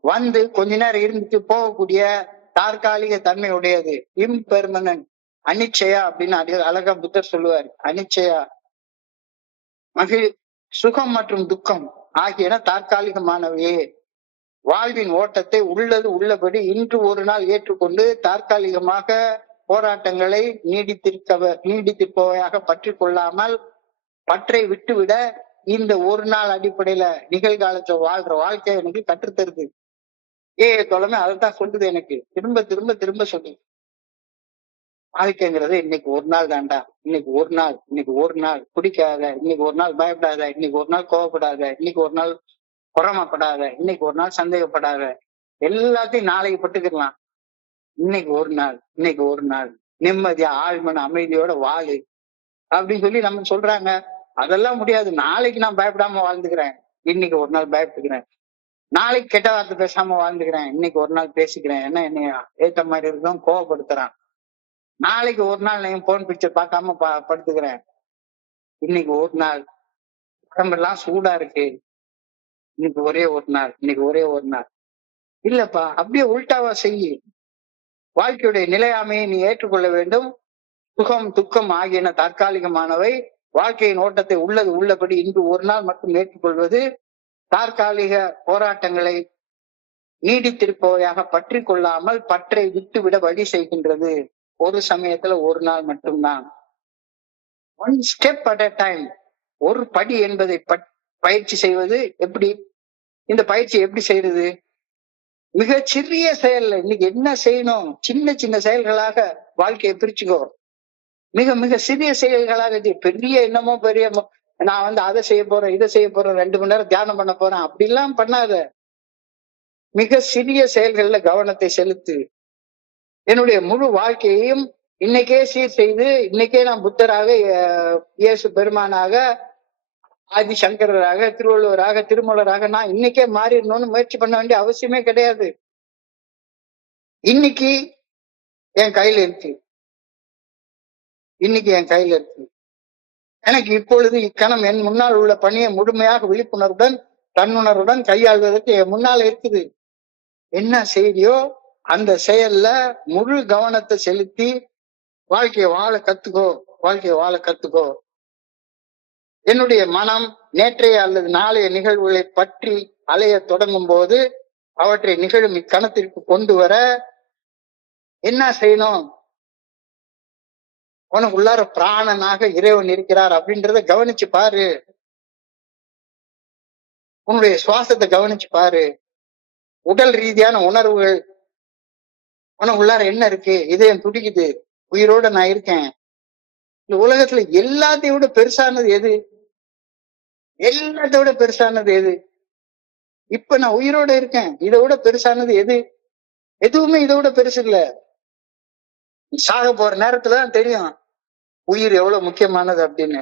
வந்து கொஞ்ச நேரம் இருந்துட்டு போகக்கூடிய தற்காலிக தன்மை உடையது, இம்பெர்மனன்ட், அனிச்சயா அப்படின்னு அழகா புத்தர் சொல்லுவார். அனிச்சயா சுகம் மற்றும் துக்கம் ஆகியன தற்காலிகமானவையே. வாழ்வின் ஓட்டத்தை உள்ளபடி இன்று ஒரு நாள் ஏற்றுக்கொண்டு தற்காலிகமாக போராட்டங்களை நீடித்திருப்பவையாக பற்றி கொள்ளாமல் பற்றை விட்டுவிட இந்த ஒரு நாள் அடிப்படையில நிகழ்காலத்துல வாழ்ற வாழ்க்கை எனக்கு கற்றுத்தருது. தொலைமை அதைத்தான் சொல்லுது, எனக்கு திரும்ப திரும்ப திரும்ப சொல்லுது. வாழ்க்கைங்கிறது இன்னைக்கு ஒரு நாள் தாண்டா, இன்னைக்கு ஒரு நாள் குடிக்காத, இன்னைக்கு ஒரு நாள் பயப்படாத, இன்னைக்கு ஒரு நாள் கோவப்படாத, இன்னைக்கு ஒரு நாள் பொறாமப்படாத, இன்னைக்கு ஒரு நாள் சந்தேகப்படாத, எல்லாத்தையும் நாளைக்கு பட்டுக்கலாம். இன்னைக்கு ஒரு நாள் நிம்மதியா ஆழ்மன அமைதியோட வாழு அப்படின்னு சொல்லி நம்ம சொல்றாங்க. அதெல்லாம் முடியாது. நாளைக்கு நான் பயப்படாம வாழ்ந்துக்கிறேன், இன்னைக்கு ஒரு நாள் பயப்பட்டுக்கிறேன். நாளைக்கு கெட்ட வார்த்தை பேசாம வாழ்ந்துக்கிறேன், இன்னைக்கு ஒரு நாள் பேசிக்கிறேன். என்ன என்னைய ஏத்த மாதிரி இருக்கும் கோவப்படுத்துறான். நாளைக்கு ஒரு நாள் நான் போன் பிக்சர் பார்க்காம படுத்துக்கிறேன். இன்னைக்கு ஒரு நாள் உடம்பெல்லாம் சூடா இருக்கு, இன்னைக்கு ஒரே ஒரு நாள் இல்லப்பா, அப்படியே உள்டாவா செய்யு. வாழ்க்கையுடைய நிலையாமையை நீ ஏற்றுக்கொள்ள வேண்டும். சுகம் துக்கம் ஆகியன தற்காலிகமானவை. வாழ்க்கையின் ஓட்டத்தை உள்ளபடி இன்று ஒரு நாள் மட்டும் ஏற்றுக்கொள்வது தற்காலிக போராட்டங்களை நீடித்திருப்பவையாக பற்றி கொள்ளாமல் பற்றை விட்டுவிட வழி செய்கின்றது. ஒரு சமயத்துல ஒரு நாள் மட்டும்தான். One step at a time, ஒரு படி என்பதை பயிற்சி செய்வது எப்படி? இந்த பயிற்சி எப்படி செய்யறது? மிக சிறிய செயல்ல இன்னைக்கு என்ன செய்யணும், சின்ன சின்ன செயல்களாக வாழ்க்கையை பிரிச்சுக்கோ. மிக மிக சிறிய செயல்களாக பெரிய என்னமோ பெரிய நான் அதை செய்ய போறேன், இதை செய்ய போறேன், 2 மணி நேரம் தியானம் பண்ண போறேன், அப்படிலாம் பண்ணாத. மிக சிறிய செயல்கள்ல கவனத்தை செலுத்து. என்னுடைய முழு வாழ்க்கையையும் இன்னைக்கே சீர் செய்து, இன்னைக்கே நான் புத்தராக, இயேசு பெருமானாக, ஆதி சங்கரராக, திருவள்ளுவராக, திருமூலராக நான் இன்னைக்கே மாறிடணும்னு முயற்சி பண்ண வேண்டிய அவசியமே கிடையாது. இன்னைக்கு என் கையில இருக்கு. இன்னைக்கு என் கையில இருக்கு. எனக்கு இப்பொழுது இக்கணம் என் முன்னால் உள்ள பணியை முழுமையாக விழிப்புணர்வுடன், தன்னுணர்வுடன் கையாள்வதற்கு என் முன்னால் இருக்குது. என்ன செய்தியோ அந்த செயல்ல முழு கவனத்தை செலுத்தி வாழ்க்கையை வாழ கத்துக்கோ. வாழ்க்கையை வாழ கத்துக்கோ. என்னுடைய மனம் நேற்றைய அல்லது நாளைய நிகழ்வுகளை பற்றி அலைய தொடங்கும் போது அவற்றை நிகழும் இக்கணத்திற்கு கொண்டு வர என்ன செய்யணும்? உனக்கு உள்ளார பிராணனாக இறைவன் இருக்கிறார் அப்படின்றத கவனிச்சு பாரு. உன்னுடைய சுவாசத்தை கவனிச்சு பாரு. உடல் ரீதியான உணர்வுகள் உனக்கு உள்ளார என்ன இருக்கு? இதயம் துடிக்குது, உயிரோட நான் இருக்கேன். இந்த உலகத்துல எல்லாத்தையும் விட பெருசானது எது? எல்லாத்தை விட பெருசானது எது? இப்ப நான் உயிரோட இருக்கேன், இதை விட பெருசானது எது? எதுவுமே இதை விட பெருசு இல்ல. சாக போற நேரத்துலதான் தெரியும் உயிர் எவ்வளவு முக்கியமானது அப்படின்னு.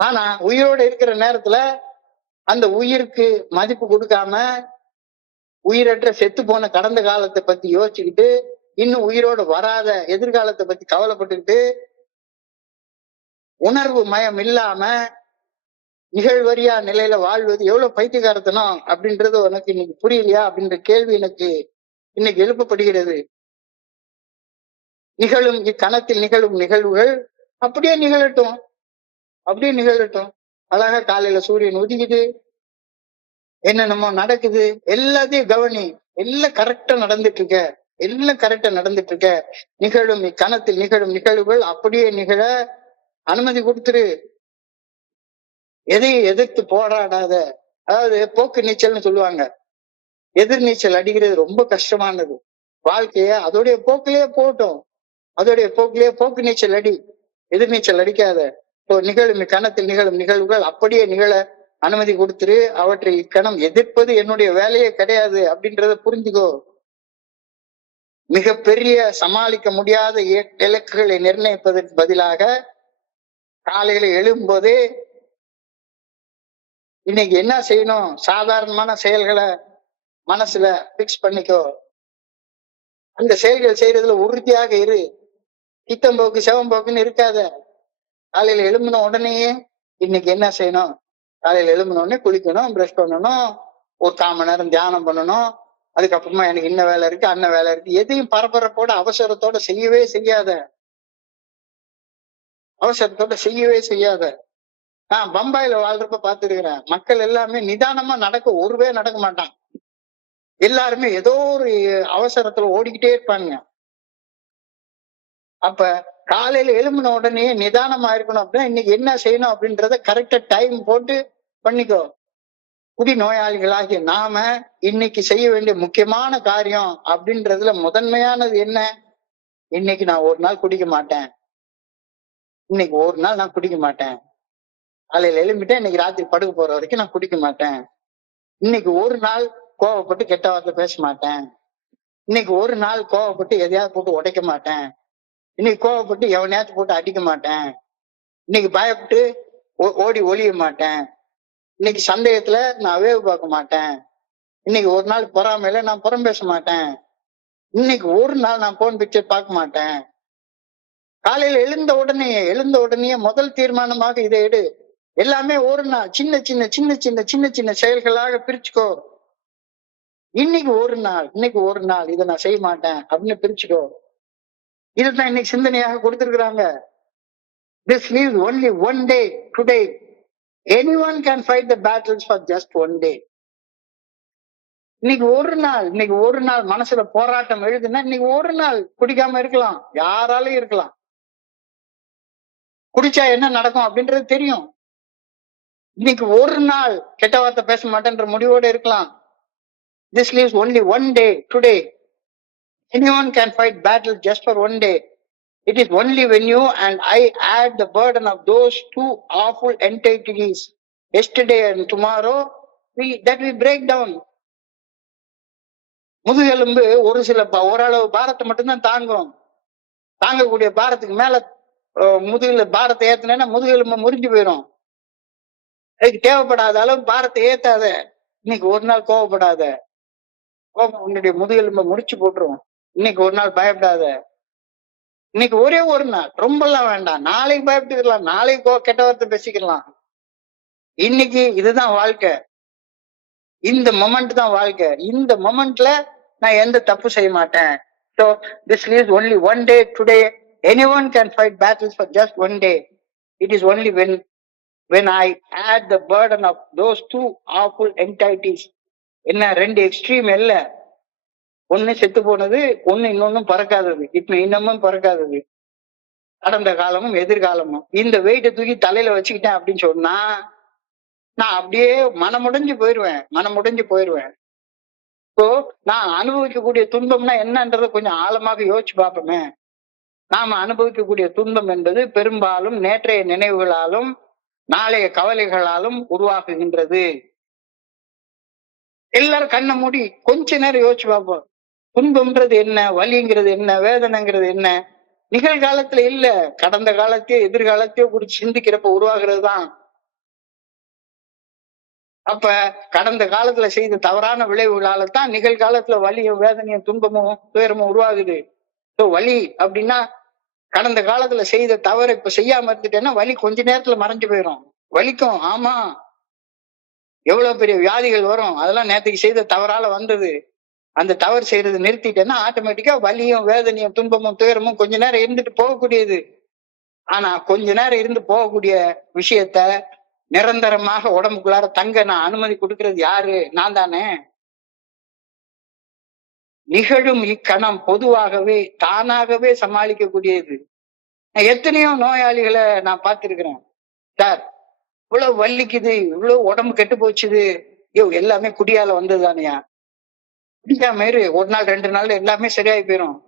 ஆனா உயிரோட இருக்கிற நேரத்துல அந்த உயிருக்கு மதிப்பு கொடுக்காம, உயிரற்ற செத்து போன கடந்த காலத்தை பத்தி யோசிச்சுக்கிட்டு, இன்னும் உயிரோட வராத எதிர்காலத்தை பத்தி கவலைப்பட்டுக்கிட்டு, உணர்வு மயம் இல்லாம நிகழ்வரியா நிலையில வாழ்வது எவ்வளவு பைத்தியகாரத்தனம் அப்படின்றது உனக்கு இன்னைக்கு புரியலையா அப்படின்ற கேள்வி எனக்கு இன்னைக்கு எழுப்பப்படுகிறது. நிகழும் இக்கணத்தில் நிகழும் நிகழ்வுகள் அப்படியே நிகழட்டும், அப்படியே நிகழட்டும். அழகா காலையில சூரியன் உதிக்குது, என்னென்னமோ நடக்குது, எல்லாத்தையும் கவனி. எல்லாம் கரெக்டா நடந்துட்டு இருக்க, எல்லாம் கரெக்டா நடந்துட்டு இருக்க. நிகழும் இக்கணத்தில் நிகழும் நிகழ்வுகள் அப்படியே நிகழ அனுமதி கொடுத்துரு. எதையும் எதிர்த்து போராடாத. அதாவது போக்கு நீச்சல்னு சொல்லுவாங்க. எதிர் நீச்சல் அடிக்கிறது ரொம்ப கஷ்டமானது. வாழ்க்கைய அதோடைய போக்கிலேயே போட்டோம், அதோடைய போக்கிலேயே போக்கு நீச்சல் அடி, எதிர் நீச்சல் அடிக்காத. இப்போ நிகழும் இக்கணத்தில் நிகழும் நிகழ்வுகள் அப்படியே நிகழ அனுமதி கொடுத்துரு. அவற்றை இக்கணம் எதிர்ப்பது என்னுடைய வேலையே கிடையாது அப்படின்றத புரிஞ்சுக்கோ. மிகப்பெரிய சமாளிக்க முடியாத இலக்குகளை நிர்ணயிப்பதற்கு பதிலாக காலையில எழும்போதே இன்னைக்கு என்ன செய்யணும், சாதாரணமான செயல்களை மனசுல பிக்ஸ் பண்ணிக்கோ. அந்த செயல்கள் செய்யறதுல உறுதியாக இரு. சித்தம்போக்கு செவம்போக்குன்னு இருக்காத. காலையில எழும்பின உடனேயே இன்னைக்கு என்ன செய்யணும்? காலையில எழும்பின உடனே குளிக்கணும், பிரஷ் பண்ணணும், ஒரு 1/4 மணி நேரம் தியானம் பண்ணணும். அதுக்கப்புறமா எனக்கு இன்ன வேலை இருக்கு, அன்ன வேலை இருக்கு. எதையும் பரபரப்போட அவசரத்தோட செய்யவே செய்யாத. அவசரத்தோட செய்யவே செய்யாத. நான் பம்பாயில வாழ்றப்ப பாத்துருக்கிறேன். மக்கள் எல்லாமே நிதானமா ஒருவே நடக்க மாட்டான். எல்லாருமே ஏதோ ஒரு அவசரத்துல ஓடிக்கிட்டே இருப்பாங்க. அப்ப காலையில எழும்பின உடனே நிதானமா இருக்கணும் அப்படின்னா இன்னைக்கு என்ன செய்யணும் அப்படின்றத கரெக்டா டைம் போட்டு பண்ணிக்கோ. குடி நோயாளிகளாகிய நாம இன்னைக்கு செய்ய வேண்டிய முக்கியமான காரியம் அப்படின்றதுல முதன்மையானது என்ன? இன்னைக்கு நான் ஒரு நாள் குடிக்க மாட்டேன். இன்னைக்கு ஒரு நாள் நான் குடிக்க மாட்டேன். காலையில எழும்பிட்டேன், இன்னைக்கு ராத்திரி படுக்க போற வரைக்கும் நான் குடிக்க மாட்டேன். இன்னைக்கு ஒரு நாள் கோவப்பட்டு கெட்ட வார்த்தை பேச மாட்டேன். இன்னைக்கு ஒரு நாள் கோவப்பட்டு எதையாவது போட்டு உடைக்க மாட்டேன். இன்னைக்கு கோவப்பட்டு எவனையாச்சும் போட்டு அடிக்க மாட்டேன். இன்னைக்கு பயப்பட்டு ஓடி ஒளிய மாட்டேன். இன்னைக்கு சந்தேகத்துல நான் வேவு பார்க்க மாட்டேன். இன்னைக்கு ஒரு நாள் பொறாமையில நான் புறம் பேச மாட்டேன். இன்னைக்கு ஒரு நாள் நான் போன் பிக்சர் பார்க்க மாட்டேன். காலையில எழுந்த உடனே முதல் தீர்மானமாக இதை எடு. எல்லாமே ஒரு நாள் சின்ன சின்ன சின்ன சின்ன சின்ன சின்ன செயல்களாக பிரிச்சுக்கோ. இன்னைக்கு ஒரு நாள் இதை நான் செய்ய மாட்டேன் அப்படின்னு பிரிச்சுக்கோ. இதுதான் இன்னைக்கு சிந்தனையாக கொடுத்திருக்கிறாங்க. This leaves only one day today. Anyone can fight the battles for just one day. இன்னைக்கு ஒரு நாள் மனசுல போராட்டம் எழுதுன்னா இன்னைக்கு ஒரு நாள் குடிக்காம இருக்கலாம். யாராலும் இருக்கலாம். குடிச்சா என்ன நடக்கும் அப்படின்றது தெரியும். இன்னைக்கு ஒரு நாள் கெட்ட வார்த்தை பேச மாட்டேன்ற முடிவோட இருக்கலாம். This leaves only one day today. Anyone can fight battle just for one day. It is only when you and I add the burden of those two awful entities, yesterday and tomorrow, that we break down. முதுகெலும்பு ஒரு சில ஓரளவு பாரத்தை மட்டும்தான் தாங்கும். தாங்கக்கூடிய பாரத்துக்கு மேல முதுகுல பாரத்தை ஏத்தினா முதுகெலும்பு முறிஞ்சு போயிடும். அதுக்கு தேவைப்படாத அளவு பாரத்தை ஏத்தாத. இன்னைக்கு ஒரு நாள் கோவப்படாத. கோபம் உன்னுடைய முதுகெலும்பை முடிச்சு போட்டுரும். இன்னைக்கு ஒரு நாள் பயப்படாத. இன்னைக்கு ஒரே ஒரு நாள், ரொம்ப எல்லாம் வேண்டாம். நாளைக்கு பயப்பட்டுக்கலாம், நாளைக்கு கெட்ட வார்த்தை பேசிக்கலாம். இன்னைக்கு இதுதான் வாழ்க்கை, இந்த மொமெண்ட் தான் வாழ்க்கை. இந்த மொமெண்ட்ல நான் எந்த தப்பு செய்ய மாட்டேன். So this leaves only one day today. Anyone can fight battles for just one day. It is only when I add the burden of those two awful entities. என்ன ரெண்டு எக்ஸ்ட்ரீம் இல்ல, ஒண்ணு செத்து போனது, ஒண்ணு இன்னொன்னும் பறக்காதது, இப்ப இன்னமும் பறக்காதது, கடந்த காலமும் எதிர்காலமும். இந்த வெயிட்டை தூக்கி தலையில வச்சுக்கிட்டேன் அப்படின்னு சொன்னா நான் அப்படியே மனமுடைஞ்சு போயிருவேன். ஸோ நான் அனுபவிக்கக்கூடிய துன்பம்னா என்னன்றத கொஞ்சம் ஆழமாக யோசிச்சு பார்ப்போமே. நாம அனுபவிக்கக்கூடிய துன்பம் என்பது பெரும்பாலும் நேற்றைய நினைவுகளாலும் நாளைய கவலைகளாலும் உருவாக்குகின்றது. எல்லாரும் கண்ணை மூடி கொஞ்ச நேரம் யோசிச்சு பார்ப்போம். துன்பம்ன்றது என்ன, வலிங்கிறது என்ன, வேதனைங்கிறது என்ன, நிகழ்காலத்துல இல்ல, கடந்த காலத்தையோ எதிர்காலத்தையோ குறிச்சு சிந்திக்கிறப்ப உருவாகிறது தான். அப்ப கடந்த காலத்துல செய்த தவறான விளைவுகளால தான் நிகழ்காலத்துல வலியும் வேதனையும் துன்பமும் துயரமும் உருவாகுது. வலி அப்படின்னா கடந்த காலத்துல செய்த தவறை இப்ப செய்யாம இருந்துட்டேன்னா வலி கொஞ்ச நேரத்துல மறைஞ்சு போயிடும். வலிக்கும், ஆமா, எவ்வளவு பெரிய வியாதிகள் வரும், அதெல்லாம் நேற்றுக்கு செய்த தவறால வந்தது. அந்த தவறு செய்யறது நிறுத்திட்டேன்னா ஆட்டோமேட்டிக்கா வலியும் வேதனையும் துன்பமும் துயரமும் கொஞ்ச நேரம் இருந்துட்டு போகக்கூடியது. ஆனா கொஞ்ச நேரம் இருந்து போகக்கூடிய விஷயத்த நிரந்தரமாக உடம்புக்குள்ளார தங்க நான் அனுமதி கொடுக்கறது யாரு? நான் தானே. நிகழும் இக்கணம் பொதுவாகவே தானாகவே சமாளிக்கக்கூடியது. எத்தனையோ நோயாளிகளை நான் பார்த்திருக்கிறேன். சார் இவ்வளவு வலிக்குது, இவ்வளவு உடம்பு கெட்டு போச்சுது, எல்லாமே குடியால வந்தது தானையா? குடிக்காம இரு, ஒரு நாள் 2 நாள்ல எல்லாமே சரியாயி போயிரும்.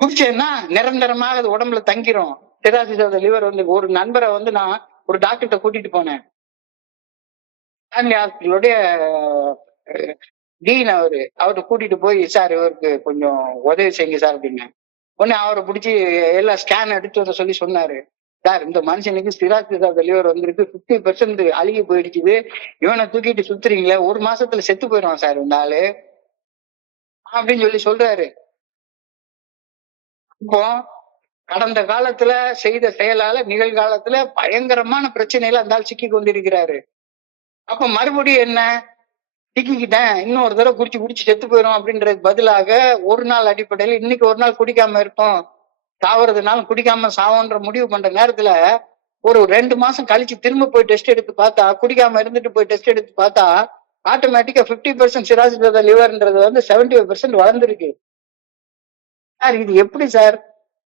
குடிச்சேன்னா நிரந்தரமாக அது உடம்புல தங்கிரும். சிராசிஸ் ஆஃப் தி லிவர் வந்து ஒரு நண்பரை வந்து நான் ஒரு டாக்டர்கிட்ட கூட்டிட்டு போனேன். ஹாஸ்பிட்டலுடைய டீன் அவர்கிட்ட கூட்டிட்டு போய், சார் இவருக்கு கொஞ்சம் உதவி செய்யுங்க சார் அப்படின்னு. உடனே அவரை பிடிச்சி எல்லா ஸ்கேன் எடுத்து வர சொல்லி சொன்னாரு. சார் இந்த மனுஷனுக்கு சிராசிஸ் ஆஃப் தி லிவர் வந்திருக்கு, 50% அழுகி போயிடுச்சுது, இவனை தூக்கிட்டு சுத்துறீங்களே, 1 மாசத்துல செத்து போயிடுவான் சார் இந்த ஆளு அப்படின்னு சொல்றாரு. இப்போ கடந்த காலத்துல செய்த செயலால நிகழ்காலத்துல பயங்கரமான பிரச்சனையில அந்த ஆள் சிக்கி கொண்டிருக்கிறாரு. அப்ப மறுபடியும் என்ன, சிக்கிக்கிட்டேன், இன்னொரு தடவை குடிச்சு செத்து போயிடும் அப்படின்றதுக்கு பதிலாக ஒரு நாள் அடிப்படையில இன்னைக்கு ஒரு நாள் குடிக்காம இருப்போம், சாவறதுனாலும் குடிக்காம சாவோன்ற முடிவு பண்ற நேரத்துல ஒரு 2 மாசம் கழிச்சு திரும்ப போய் டெஸ்ட் எடுத்து பார்த்தா, குடிக்காம இருந்துட்டு போய் டெஸ்ட் எடுத்து பார்த்தா ஆட்டோமேட்டிக்கா 50% சிராசிஸ் ஆஃப் தி லிவர்ன்றது வந்து 75% வளர்ந்துருக்கு. சார் இது எப்படி சார்?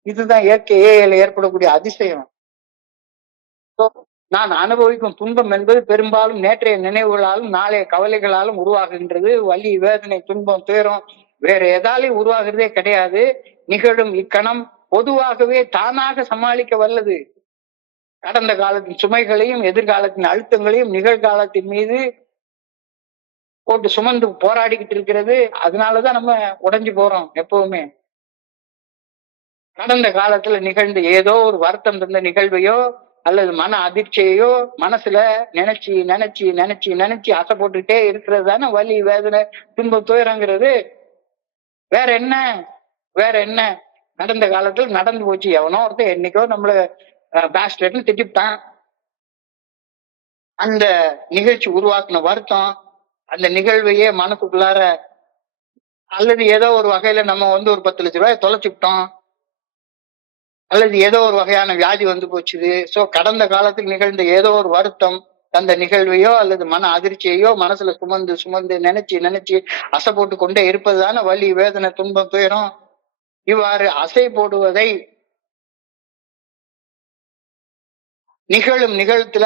இதுதான் இயற்கை ஏஐல ஏற்படக்கூடிய அதிசயம். நான் அனுபவிக்கும் துன்பம் என்பது பெரும்பாலும் நேற்றைய நினைவுகளாலும் நாளைய கவலைகளாலும் உருவாகுகின்றது. வலி வேதனை துன்பம் துயரம் வேற எதாலையும் உருவாகிறதே கிடையாது. நிகழும் இக்கணம் பொதுவாகவே தானாக சமாளிக்க வல்லது. கடந்த காலத்தின் சுமைகளையும் எதிர்காலத்தின் அழுத்தங்களையும் நிகழ்காலத்தின் மீது போட்டு சுமந்து போராடிக்கிட்டு இருக்கிறது. அதனாலதான் நம்ம உடைஞ்சு போறோம் எப்பவுமே. கடந்த காலத்துல நிகழ்ந்த ஏதோ ஒரு வருத்தம் தந்த நிகழ்வையோ அல்லது மன அதிர்ச்சியையோ மனசுல நினைச்சு நினைச்சு நினைச்சு நினைச்சு ஆசை போட்டுட்டே இருக்கிறது தானே வலி வேதனை துன்பம் துயரங்கிறது. வேற என்ன நடந்த காலத்துல நடந்து போச்சு. எவனோ ஒருத்தர் என்னைக்கோ நம்மள பேஸ்டர்னு திட்டிவிட்டான். அந்த நிகழ்ச்சி உருவாக்குன வருத்தம், அந்த நிகழ்வையே மனசுக்குள்ளார அல்லது ஏதோ ஒரு வகையில நம்ம வந்து ஒரு 10 லட்சம் ரூபாய் தொலைச்சுட்டோம், அல்லது ஏதோ ஒரு வகையான வியாதி வந்து போச்சுது. சோ கடந்த காலத்தில் நிகழ்ந்த ஏதோ ஒரு வருத்தம் அந்த நிகழ்வையோ அல்லது மன அதிர்ச்சியையோ மனசுல சுமந்து நினைச்சு அசை போட்டு கொண்டே இருப்பதுதான வலி வேதனை துன்பம் துயரம். இவ்வாறு அசை போடுவதை நிகழும் நிகழ்த்துல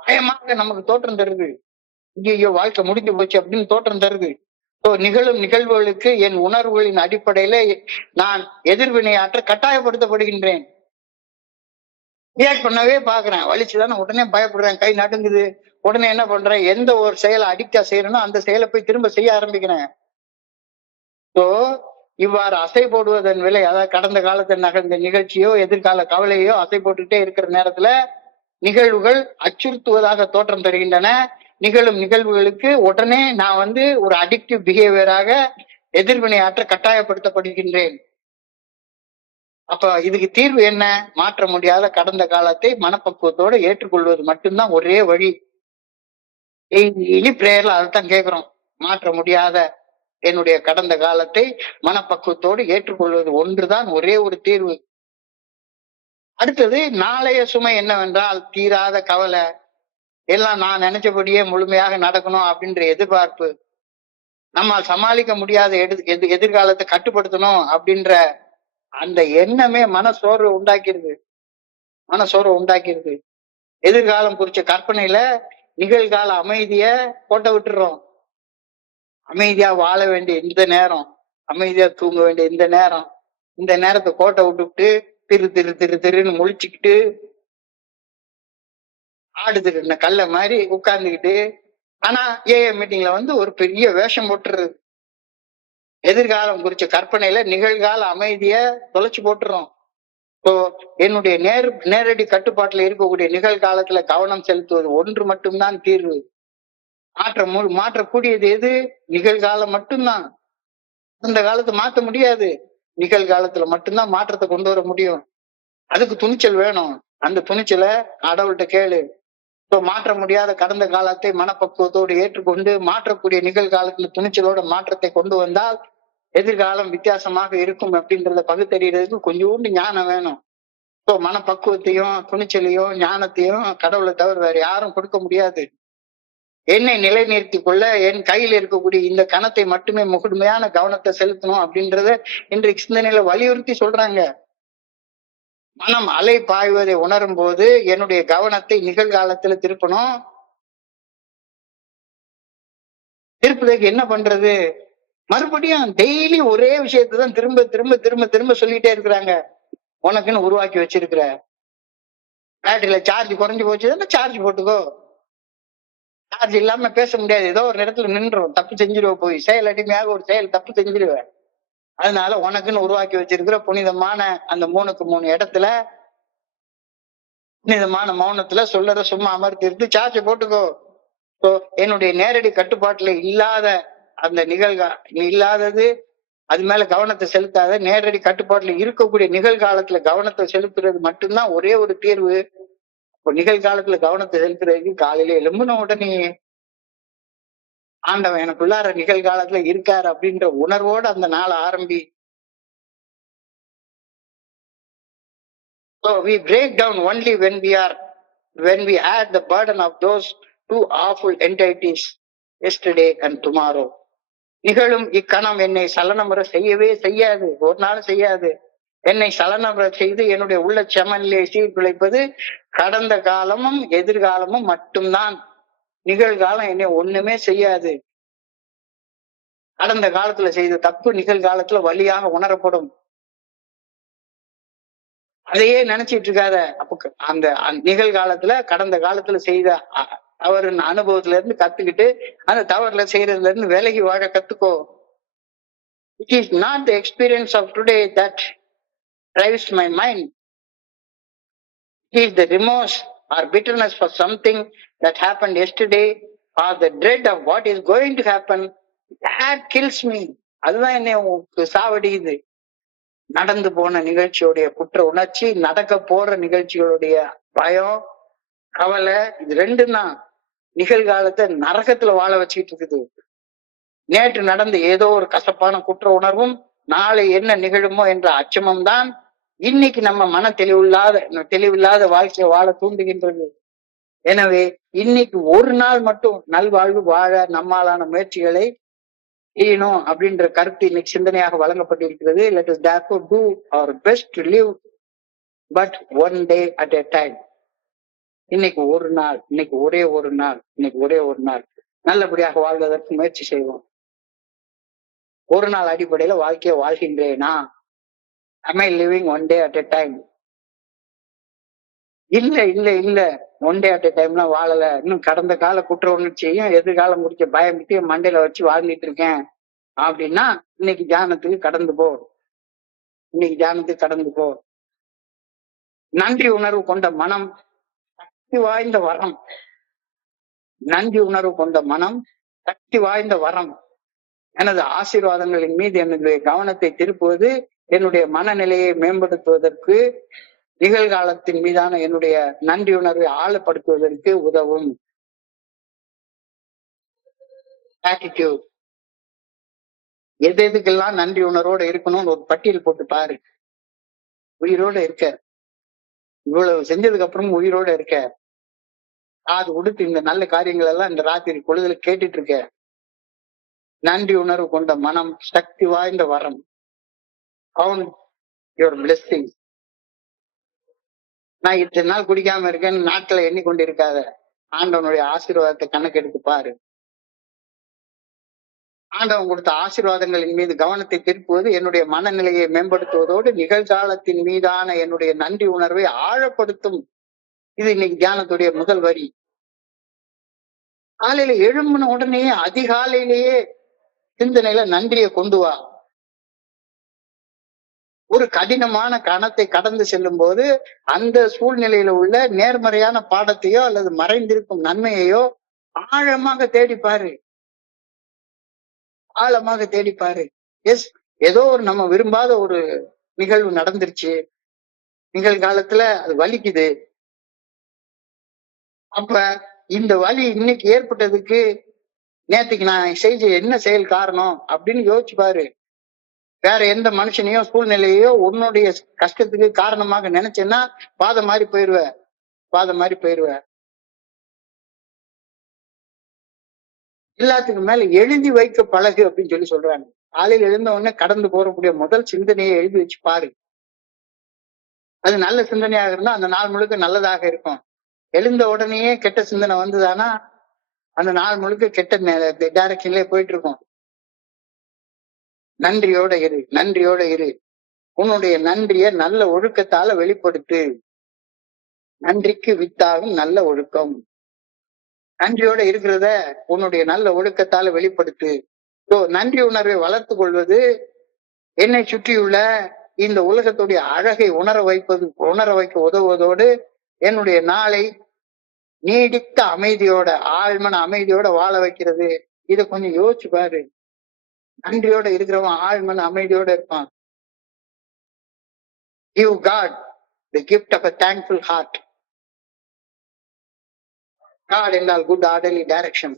பயமாக நமக்கு தோற்றம் தருது. ஐயோ வாழ்க்கை முடிஞ்சு போச்சு அப்படின்னு தோற்றம் தருது. நிகழும் நிகழ்வுகளுக்கு என் உணர்வுகளின் அடிப்படையில நான் எதிர்வினையாற்ற கட்டாயப்படுத்தப்படுகின்றேன். ரியாக்ட் பண்ணவே பாக்குறேன், வலிச்சுதானே உடனே பயப்படுறேன், கை நடுங்குது, உடனே என்ன பண்றேன், எந்த ஒரு செயலை அடிக்டா செய்யறேனோ அந்த செயலை போய் திரும்ப செய்ய ஆரம்பிக்கிறேன். இவ்வாறு அசை போடுவதன் விலை, அதாவது கடந்த காலத்தில் நகர்ந்த நிகழ்ச்சியோ எதிர்கால கவலையோ அசை போட்டுட்டே இருக்கிற நேரத்துல நிகழ்வுகள் அச்சுறுத்துவதாக தோற்றம் தருகின்றன. நிகழும் நிகழ்வுகளுக்கு உடனே நான் ஒரு அடிக்டிவ் பிஹேவியராக எதிர்வினையாற்ற கட்டாயப்படுத்தப்படுகின்றேன். அப்ப இதுக்கு தீர்வு என்ன? மாற்ற முடியாத கடந்த காலத்தை மனப்பக்குவத்தோடு ஏற்றுக்கொள்வது மட்டும்தான் ஒரே வழி. இனி பிரேயர்ல அதைத்தான் கேட்கிறோம். மாற்ற முடியாத என்னுடைய கடந்த காலத்தை மனப்பக்குவத்தோடு ஏற்றுக்கொள்வது ஒன்றுதான் ஒரே ஒரு தீர்வு. அடுத்தது, நாளைய சுமை என்னவென்றால் தீராத கவலை, எல்லாம் நான் நினைச்சபடியே முழுமையாக நடக்கணும் அப்படின்ற எதிர்பார்ப்பு, நம்ம சமாளிக்க முடியாத எதிர்காலத்தை கட்டுப்படுத்தணும் அப்படின்ற அந்த எண்ணமே மனசோர்வு உண்டாக்கிருது. எதிர்காலம் குறிச்ச கற்பனையில நிகழ்கால அமைதிய கோட்டை விட்டுறோம். அமைதியா வாழ வேண்டிய இந்த நேரம், அமைதியா தூங்க வேண்டிய இந்த நேரத்தை கோட்டை விட்டுவிட்டு திருன்னு முழிச்சுக்கிட்டு ஆடுதுருந்த கல்ல மாதிரி உட்கார்ந்துக்கிட்டு, ஆனா ஏஏ மீட்டிங்ல ஒரு பெரிய வேஷம் போட்டுறது. எதிர்காலம் குறிச்ச கற்பனையில நிகழ்கால அமைதிய தொலைச்சு போட்டுறோம். என்னுடைய நேரடி கட்டுப்பாட்டுல இருக்கக்கூடிய நிகழ்காலத்துல கவனம் செலுத்துவது ஒன்று மட்டும்தான் தீர்வு. மாற்றக்கூடியது எது? நிகழ்காலம் மட்டும்தான். அந்த காலத்தை மாற்ற முடியாது. நிகழ்காலத்துல மட்டும்தான் மாற்றத்தை கொண்டு வர முடியும். அதுக்கு துணிச்சல் வேணும். அந்த துணிச்சலை கடவுள்கிட்ட கேளு. மாற்ற முடியாத கடந்த காலத்தை மனப்பக்குவத்தோடு ஏற்றுக்கொண்டு மாற்றக்கூடிய நிகழ்காலத்துல துணிச்சலோட மாற்றத்தை கொண்டு வந்தால் எதிர்காலம் வித்தியாசமாக இருக்கும் அப்படின்றத பகுத்தறிகிறதுக்கு கொஞ்சோண்டு ஞானம் வேணும். மனப்பக்குவத்தையும் துணிச்சலையும் ஞானத்தையும் கடவுளை தவிர வேற யாரும் கொடுக்க முடியாது. என்னை நிலைநிறுத்தி கொள்ள என் கையில் இருக்கக்கூடிய இந்த கணத்தை மட்டுமே முழுமையான கவனத்தை செலுத்தணும் அப்படின்றத இன்றைக்கு சிந்தனையில வலியுறுத்தி சொல்றாங்க. மனம் அலை பாய்வதை உணரும் போது என்னுடைய கவனத்தை நிகழ்காலத்துல திருப்பணும். திருப்பதுக்கு என்ன பண்றது? மறுபடியும் டெய்லி ஒரே விஷயத்தை தான் திரும்ப திரும்ப திரும்ப திரும்ப சொல்லிட்டே இருக்கிறாங்க. உனக்குன்னு உருவாக்கி வச்சிருக்கிற பேட்டரியில சார்ஜ் குறைஞ்சு போச்சுன்னா சார்ஜ் போட்டுக்கோ. சார்ஜ் இல்லாம பேச முடியாது. ஏதோ ஒரு இடத்துல நின்றும், தப்பு செஞ்சிருவ. போய் செயல் அடிமையாக ஒரு செயல் தப்பு செஞ்சிருவேன். அதனால உனக்குன்னு உருவாக்கி வச்சிருக்கிற புனிதமான அந்த 3க்கு 3 இடத்துல புனிதமான மௌனத்துல சொல்லற சும்மா அமர்த்தி சார்ஜ் போட்டுக்கோ. என்னுடைய நேரடி கட்டுப்பாட்டுல இல்லாத அந்த இல்லாதது, அது மேல கவனத்தை செலுத்தாத, நேரடி கட்டுப்பாட்டுல இருக்கக்கூடிய நிகழ்காலத்துல கவனத்தை செலுத்துறது மட்டும்தான் ஒரே ஒரு தீர்வு. இப்போ நிகழ்காலத்துல கவனத்தை செலுத்துறதுக்கு காலையில எழும்புன உடனே ஆண்டவன் எனக்குள்ளார நிகழ்காலத்துல இருக்காரு அப்படின்ற உணர்வோட அந்த நாளை ஆரம்பி. So we break down only when we add the burden of those two awful entities, yesterday and tomorrow. நிகழும் இக்கணம் என்னை சலனமுறை செய்யவே செய்யாது, ஒரு நாள் செய்யாது. என்னை சலனமுறை செய்து என்னுடைய உள்ள சமநிலையை சீர்குலைப்பது கடந்த காலமும் எதிர்காலமும் மட்டும்தான். நிகழ்காலம் என்னை ஒண்ணுமே செய்யாது. கடந்த காலத்துல செய்த தப்பு நிகழ்காலத்துல வலியாக உணரப்படும். அதையே நினைச்சிட்டு இருக்காத. அப்ப அந்த நிகழ்காலத்துல கடந்த காலத்துல செய்த தவறு அனுபவத்துல இருந்து கத்துக்கிட்டு அந்த தவறுல செய்யறதுல இருந்து விலகி வாழ கத்துக்கோ. It is not the experience of today that drives my mind. It is the remorse or bitterness for something that happened yesterday or the dread of what is going to happen that kills me. அதுதான் என்னை சாவடிக்குது. நடந்து போன நிகழ்ச்சியுடைய குற்ற உணர்ச்சி, நடக்க போற நிகழ்ச்சிகளுடைய பயம், கவலை, இது ரெண்டும் தான் நிகழ்காலத்தை நரகத்துல வாழ வச்சுக்கிட்டு இருக்குது. நேற்று நடந்த ஏதோ ஒரு கசப்பான குற்ற உணர்வும் நாளை என்ன நிகழுமோ என்ற அச்சமும் தான் இன்னைக்கு நம்ம மன தெளிவில்லாத வாழ்க்கையை வாழ தூண்டுகின்றது. எனவே இன்னைக்கு ஒரு நாள் மட்டும் நல்வாழ்வு வாழ நம்மாலான முயற்சிகளை செய்யணும் அப்படின்ற கருத்து இன்னைக்கு சிந்தனையாக வழங்கப்பட்டிருக்கிறது. Let us therefore do our best to live but one day at a time. இன்னைக்கு ஒரு நாள், இன்னைக்கு ஒரே ஒரு நாள், இன்னைக்கு ஒரே ஒரு நாள் நல்லபடியாக வாழ்வதற்கு முயற்சி செய்வோம். ஒரு நாள் அடிப்படையில வாழ்க்கையை வாழ்கின்றேனா? am I living one day at a time? இல்ல இல்ல இல்ல, ஒன் டே அட் a டைம்லாம் வாழல. இன்னும் கடந்த கால குற்ற உணர்ச்சியையும் எதிர்காலம் முடிச்ச பயமிட்டையும் மண்டையில வச்சு வாழ்ந்துட்டு இருக்கேன் அப்படின்னா இன்னைக்கு தியானத்துக்கு கடந்து போ. இன்னைக்கு தியானத்துக்கு கடந்து போ. நன்றி உணர்வு கொண்ட மனம் சக்தி வாய்ந்த வரம். நன்றி உணர்வு கொண்ட மனம் சக்தி வாய்ந்த வரம். எனது ஆசீர்வாதங்களின் மீது என்னுடைய கவனத்தை திருப்புவது என்னுடைய மனநிலையை மேம்படுத்துவதற்கு, நிகழ்காலத்தின் மீதான என்னுடைய நன்றி உணர்வை ஆழப்படுத்துவதற்கு உதவும். ஆட்டிடியூட். எது எதுக்கெல்லாம் நன்றி உணர்வோட இருக்கணும்னு ஒரு பட்டியல் போட்டு பாரு. உயிரோட இருக்க, இவ்வளவு செஞ்சதுக்கு அப்புறம் உயிரோட இருக்க, காது கொடுத்து இந்த நல்ல காரியங்கள் எல்லாம் இந்த ராத்திரி பொழுதுல கேட்டுட்டு இருக்க. நன்றி உணர்வு கொண்ட மனம் சக்தி வாய்ந்த வரம். Count your blessing. நான் இத்தனை நாள் குடிக்காம இருக்கேன்னு நாட்களை எண்ணிக்கொண்டு இருக்காத. ஆண்டவனுடைய ஆசீர்வாதத்தை கணக்கெடுத்து பாரு. ஆண்டவன் கொடுத்த ஆசீர்வாதங்களின் மீது கவனத்தை திருப்புவது என்னுடைய மனநிலையை மேம்படுத்துவதோடு நிகழ்காலத்தின் மீதான என்னுடைய நன்றி உணர்வை ஆழப்படுத்தும். இது இன்னைக்கு தியானத்துடைய முதல் வரி. காலையில எழும்பின உடனே அதிகாலையிலேயே சிந்தனையில நன்றியை கொண்டு வா. ஒரு கடினமான கணத்தை கடந்து செல்லும் போது அந்த சூழ்நிலையில உள்ள நேர்மறையான பாடத்தையோ அல்லது மறைந்திருக்கும் நன்மையையோ ஆழமாக தேடிப்பாரு. ஆழமாக தேடிப்பாரு. எஸ், ஏதோ ஒரு நம்ம விரும்பாத ஒரு நிகழ்வு நடந்துருச்சு, நிகழ்காலத்துல அது வலிக்குது. அப்ப இந்த வலி இன்னைக்கு ஏற்பட்டதுக்கு நேத்துக்கு நான் செஞ்ச என்ன செயல் காரணம் அப்படின்னு யோசிச்சு பாரு. வேற எந்த மனுஷனையோ சூழ்நிலையோ உன்னுடைய கஷ்டத்துக்கு காரணமாக நினைச்சேன்னா பாதை மாதிரி போயிருவ. பாதை மாதிரி போயிருவ. எல்லாத்துக்கும் மேல எழுதி வைக்க பழகு அப்படின்னு சொல்லி சொல்றாங்க. காலையில் எழுந்த உடனே கடந்து போறக்கூடிய முதல் சிந்தனையை எழுதி வச்சு பாரு. அது நல்ல சிந்தனையாக இருந்தா அந்த நாள் முழுக்க நல்லதாக இருக்கும். எழுந்த உடனேயே கெட்ட சிந்தனை வந்ததானா அந்த நாள் முழுக்க கெட்ட டைரக்ஷன்லயே போயிட்டு இருக்கும். நன்றியோட இரு, நன்றியோட இரு. உன்னுடைய நன்றிய நல்ல ஒழுக்கத்தால வெளிப்படுத்து. நன்றிக்கு வித்தாகும் நல்ல ஒழுக்கம். நன்றியோட இருக்கிறத உன்னுடைய நல்ல ஒழுக்கத்தால வெளிப்படுத்து. நன்றி உணர்வை வளர்த்து கொள்வது என்னை சுற்றியுள்ள இந்த உலகத்துடைய அழகை உணர வைக்க உதவுவதோடு என்னுடைய நாளை நீடித்த அமைதியோட, ஆழ்மன அமைதியோட வாழ வைக்கிறது. இத கொஞ்சம் யோசிச்சு பாரு. நன்றியோட இருக்கிறவன் ஆழ்மன அமைதியோட இருப்பான். Give God the gift of a thankful heart. God என்றால் குட் ஆர்டர்லி டைரக்ஷன்.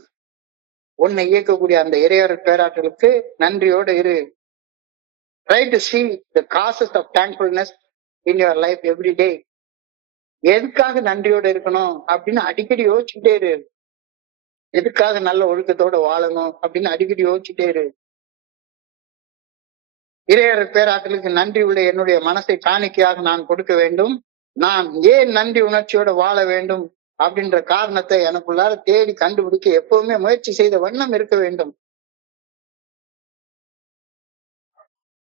உன்னை இயக்கக்கூடிய அந்த இறையர் பேராற்றலுக்கு நன்றியோட இரு. Try to see the causes of thankfulness in your life every day. எதுக்காக நன்றியோட இருக்கணும் அப்படின்னு அடிக்கடி யோசிச்சுட்டே இரு. எதுக்காக நல்ல ஒழுக்கத்தோட வாழணும் அப்படின்னு அடிக்கடி யோசிச்சுட்டே இரு. இறையர் பேராற்றலுக்கு நன்றி உள்ள என்னுடைய மனசை காணிக்கையாக நான் கொடுக்க வேண்டும். நான் ஏன் நன்றி உணர்ச்சியோட வாழ வேண்டும் அப்படின்ற காரணத்தை எனக்குள்ளார தேடி கண்டுபிடிக்க எப்பவுமே முயற்சி செய்த வண்ணம் இருக்க வேண்டும்.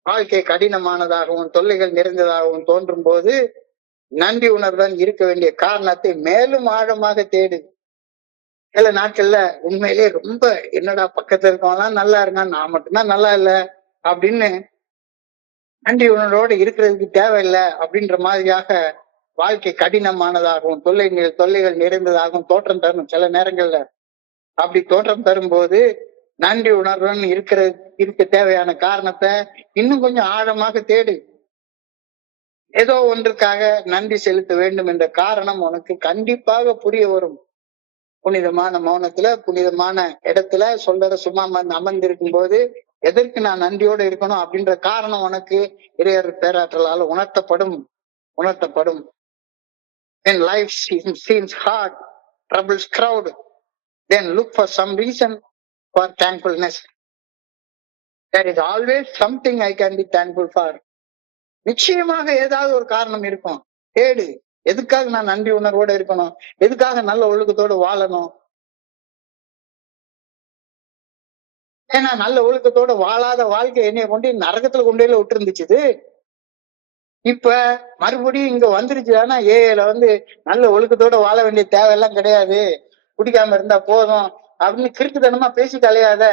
வாழ்க்கை கடினமானதாகவும் தொல்லைகள் நிறைந்ததாகவும் தோன்றும் போது நன்றி உணர்வுடன் இருக்க வேண்டிய காரணத்தை மேலும் ஆழமாக தேடு. சில நாட்கள்ல உண்மையிலேயே ரொம்ப என்னடா பக்கத்துல இருக்கவங்களாம் நல்லா இருக்கான், நான் மட்டும்தான் நல்லா இல்ல அப்படின்னு நன்றி உணர்வோடு இருக்கிறதுக்கு தேவையில்லை அப்படின்ற மாதிரியாக வாழ்க்கை கடினமானதாகவும் தொல்லைகள் நிறைந்ததாகவும் தோற்றம் தரும். சில நேரங்கள்ல அப்படி தோற்றம் தரும்போது நன்றி உணர்வுடன் இருக்க தேவையான காரணத்தை இன்னும் கொஞ்சம் ஆழமாக தேடு. ஏதோ ஒன்றுக்காக நன்றி செலுத்த வேண்டும் என்ற காரணம் உனக்கு கண்டிப்பாக புரிய வரும். புனிதமான மௌனத்துல, புனிதமான இடத்துல சொல்ற சும்மா அமர்ந்திருக்கும் போது எதற்கு நான் நன்றியோடு இருக்கணும் அப்படின்ற காரணம் உனக்கு இறையர் பேராற்றலால் உணர்த்தப்படும். When life seems hard, troubles crowd, then look for some reason for thankfulness. There is always something I can be thankful for. நிச்சயமாக ஏதாவது ஒரு காரணம் இருக்கும். தேடு. எதுக்காக நான் நன்றி உணர்வோட இருக்கணும்? எதுக்காக நல்ல ஒழுக்கத்தோட வாழணும்? ஏன்னா நல்ல ஒழுக்கத்தோட வாழாத வாழ்க்கை என்னைய கொண்டு நரகத்துல கொண்டு போய் விட்டு இருந்துச்சு. இப்ப மறுபடியும் இங்க வந்துருச்சு. ஆனா ஏஐல நல்ல ஒழுக்கத்தோட வாழ வேண்டிய தேவையெல்லாம் கிடையாது, குடிக்காம இருந்தா போதும் அப்படின்னு கிறுக்குத்தனமா பேசிட்டு அலையாத.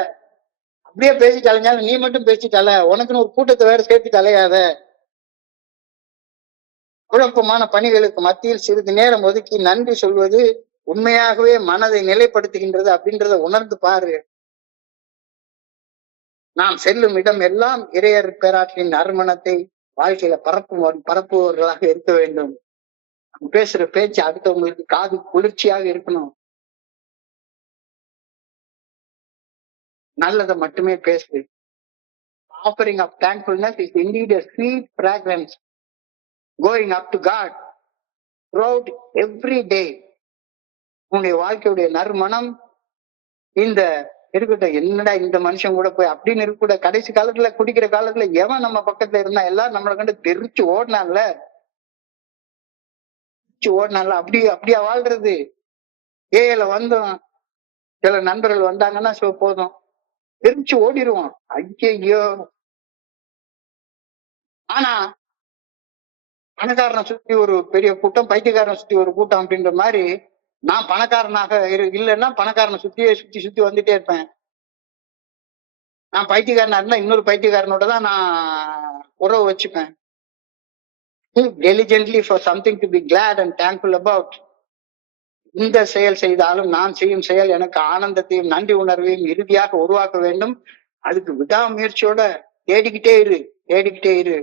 அப்படியே பேசிட்டு அலைஞ்சாலும் நீ மட்டும் பேசிட்டு அல, உனக்குன்னு ஒரு கூட்டத்தை வேற சேர்த்துட்டு அலையாத. குழப்பமான பணிகளுக்கு மத்தியில் சிறிது நேரம் ஒதுக்கி நன்றி சொல்வது உண்மையாகவே மனதை நிலைப்படுத்துகின்றது அப்படின்றத உணர்ந்து பாரு. நாம் செல்லும் இடம் எல்லாம் இறையர் பேராற்றின் நறுமணத்தை வாழ்க்கையில பரப்புபவர்களாக இருக்க வேண்டும். பேசுற பேச்சு அடுத்தவங்களுக்கு காது குளிர்ச்சியாக இருக்கணும். நல்லதை மட்டுமே பேசு. Offering of thankfulness is indeed a sweet fragrance going up to God throughout every day. உன்னுடைய வாழ்க்கையுடைய நறுமணம் இந்த இருக்கட்டும். என்னடா இந்த மனுஷன் கூட போய் அப்படின்னு இருக்கக்கூட. கடைசி காலத்துல குடிக்கிற காலத்துல எவன் நம்ம பக்கத்துல இருந்தா எல்லாரும் நம்மளை கண்டு தெரிச்சு ஓடினான்ல, அப்படியா வாழ்றது? ஏல வந்தோம் சில நண்பர்கள் வந்தாங்கன்னா போதும் தெரிச்சு ஓடிடுவோம். ஐயோ. ஆனா பணக்காரனை சுத்தி ஒரு பெரிய கூட்டம், பைத்தியக்காரனை சுத்தி ஒரு கூட்டம் அப்படின்ற மாதிரி நான் பணக்காரனாக இல்லைன்னா பணக்காரனை சுத்தி சுத்தி வந்துட்டே இருப்பேன். நான் பைத்தியக்காரனா இருந்தா இன்னொரு பைத்தியக்காரனோட தான் நான் உறவு வச்சுப்பேன். Diligently for something to be glad and thankful about. இந்த செயல் செய்தாலும் நான் செய்யும் செயல் எனக்கு ஆனந்தத்தையும் நன்றி உணர்வையும் இறுதியாக உருவாக்க வேண்டும். அதுக்கு விடாமுயற்சியோட தேடிக்கிட்டே இரு.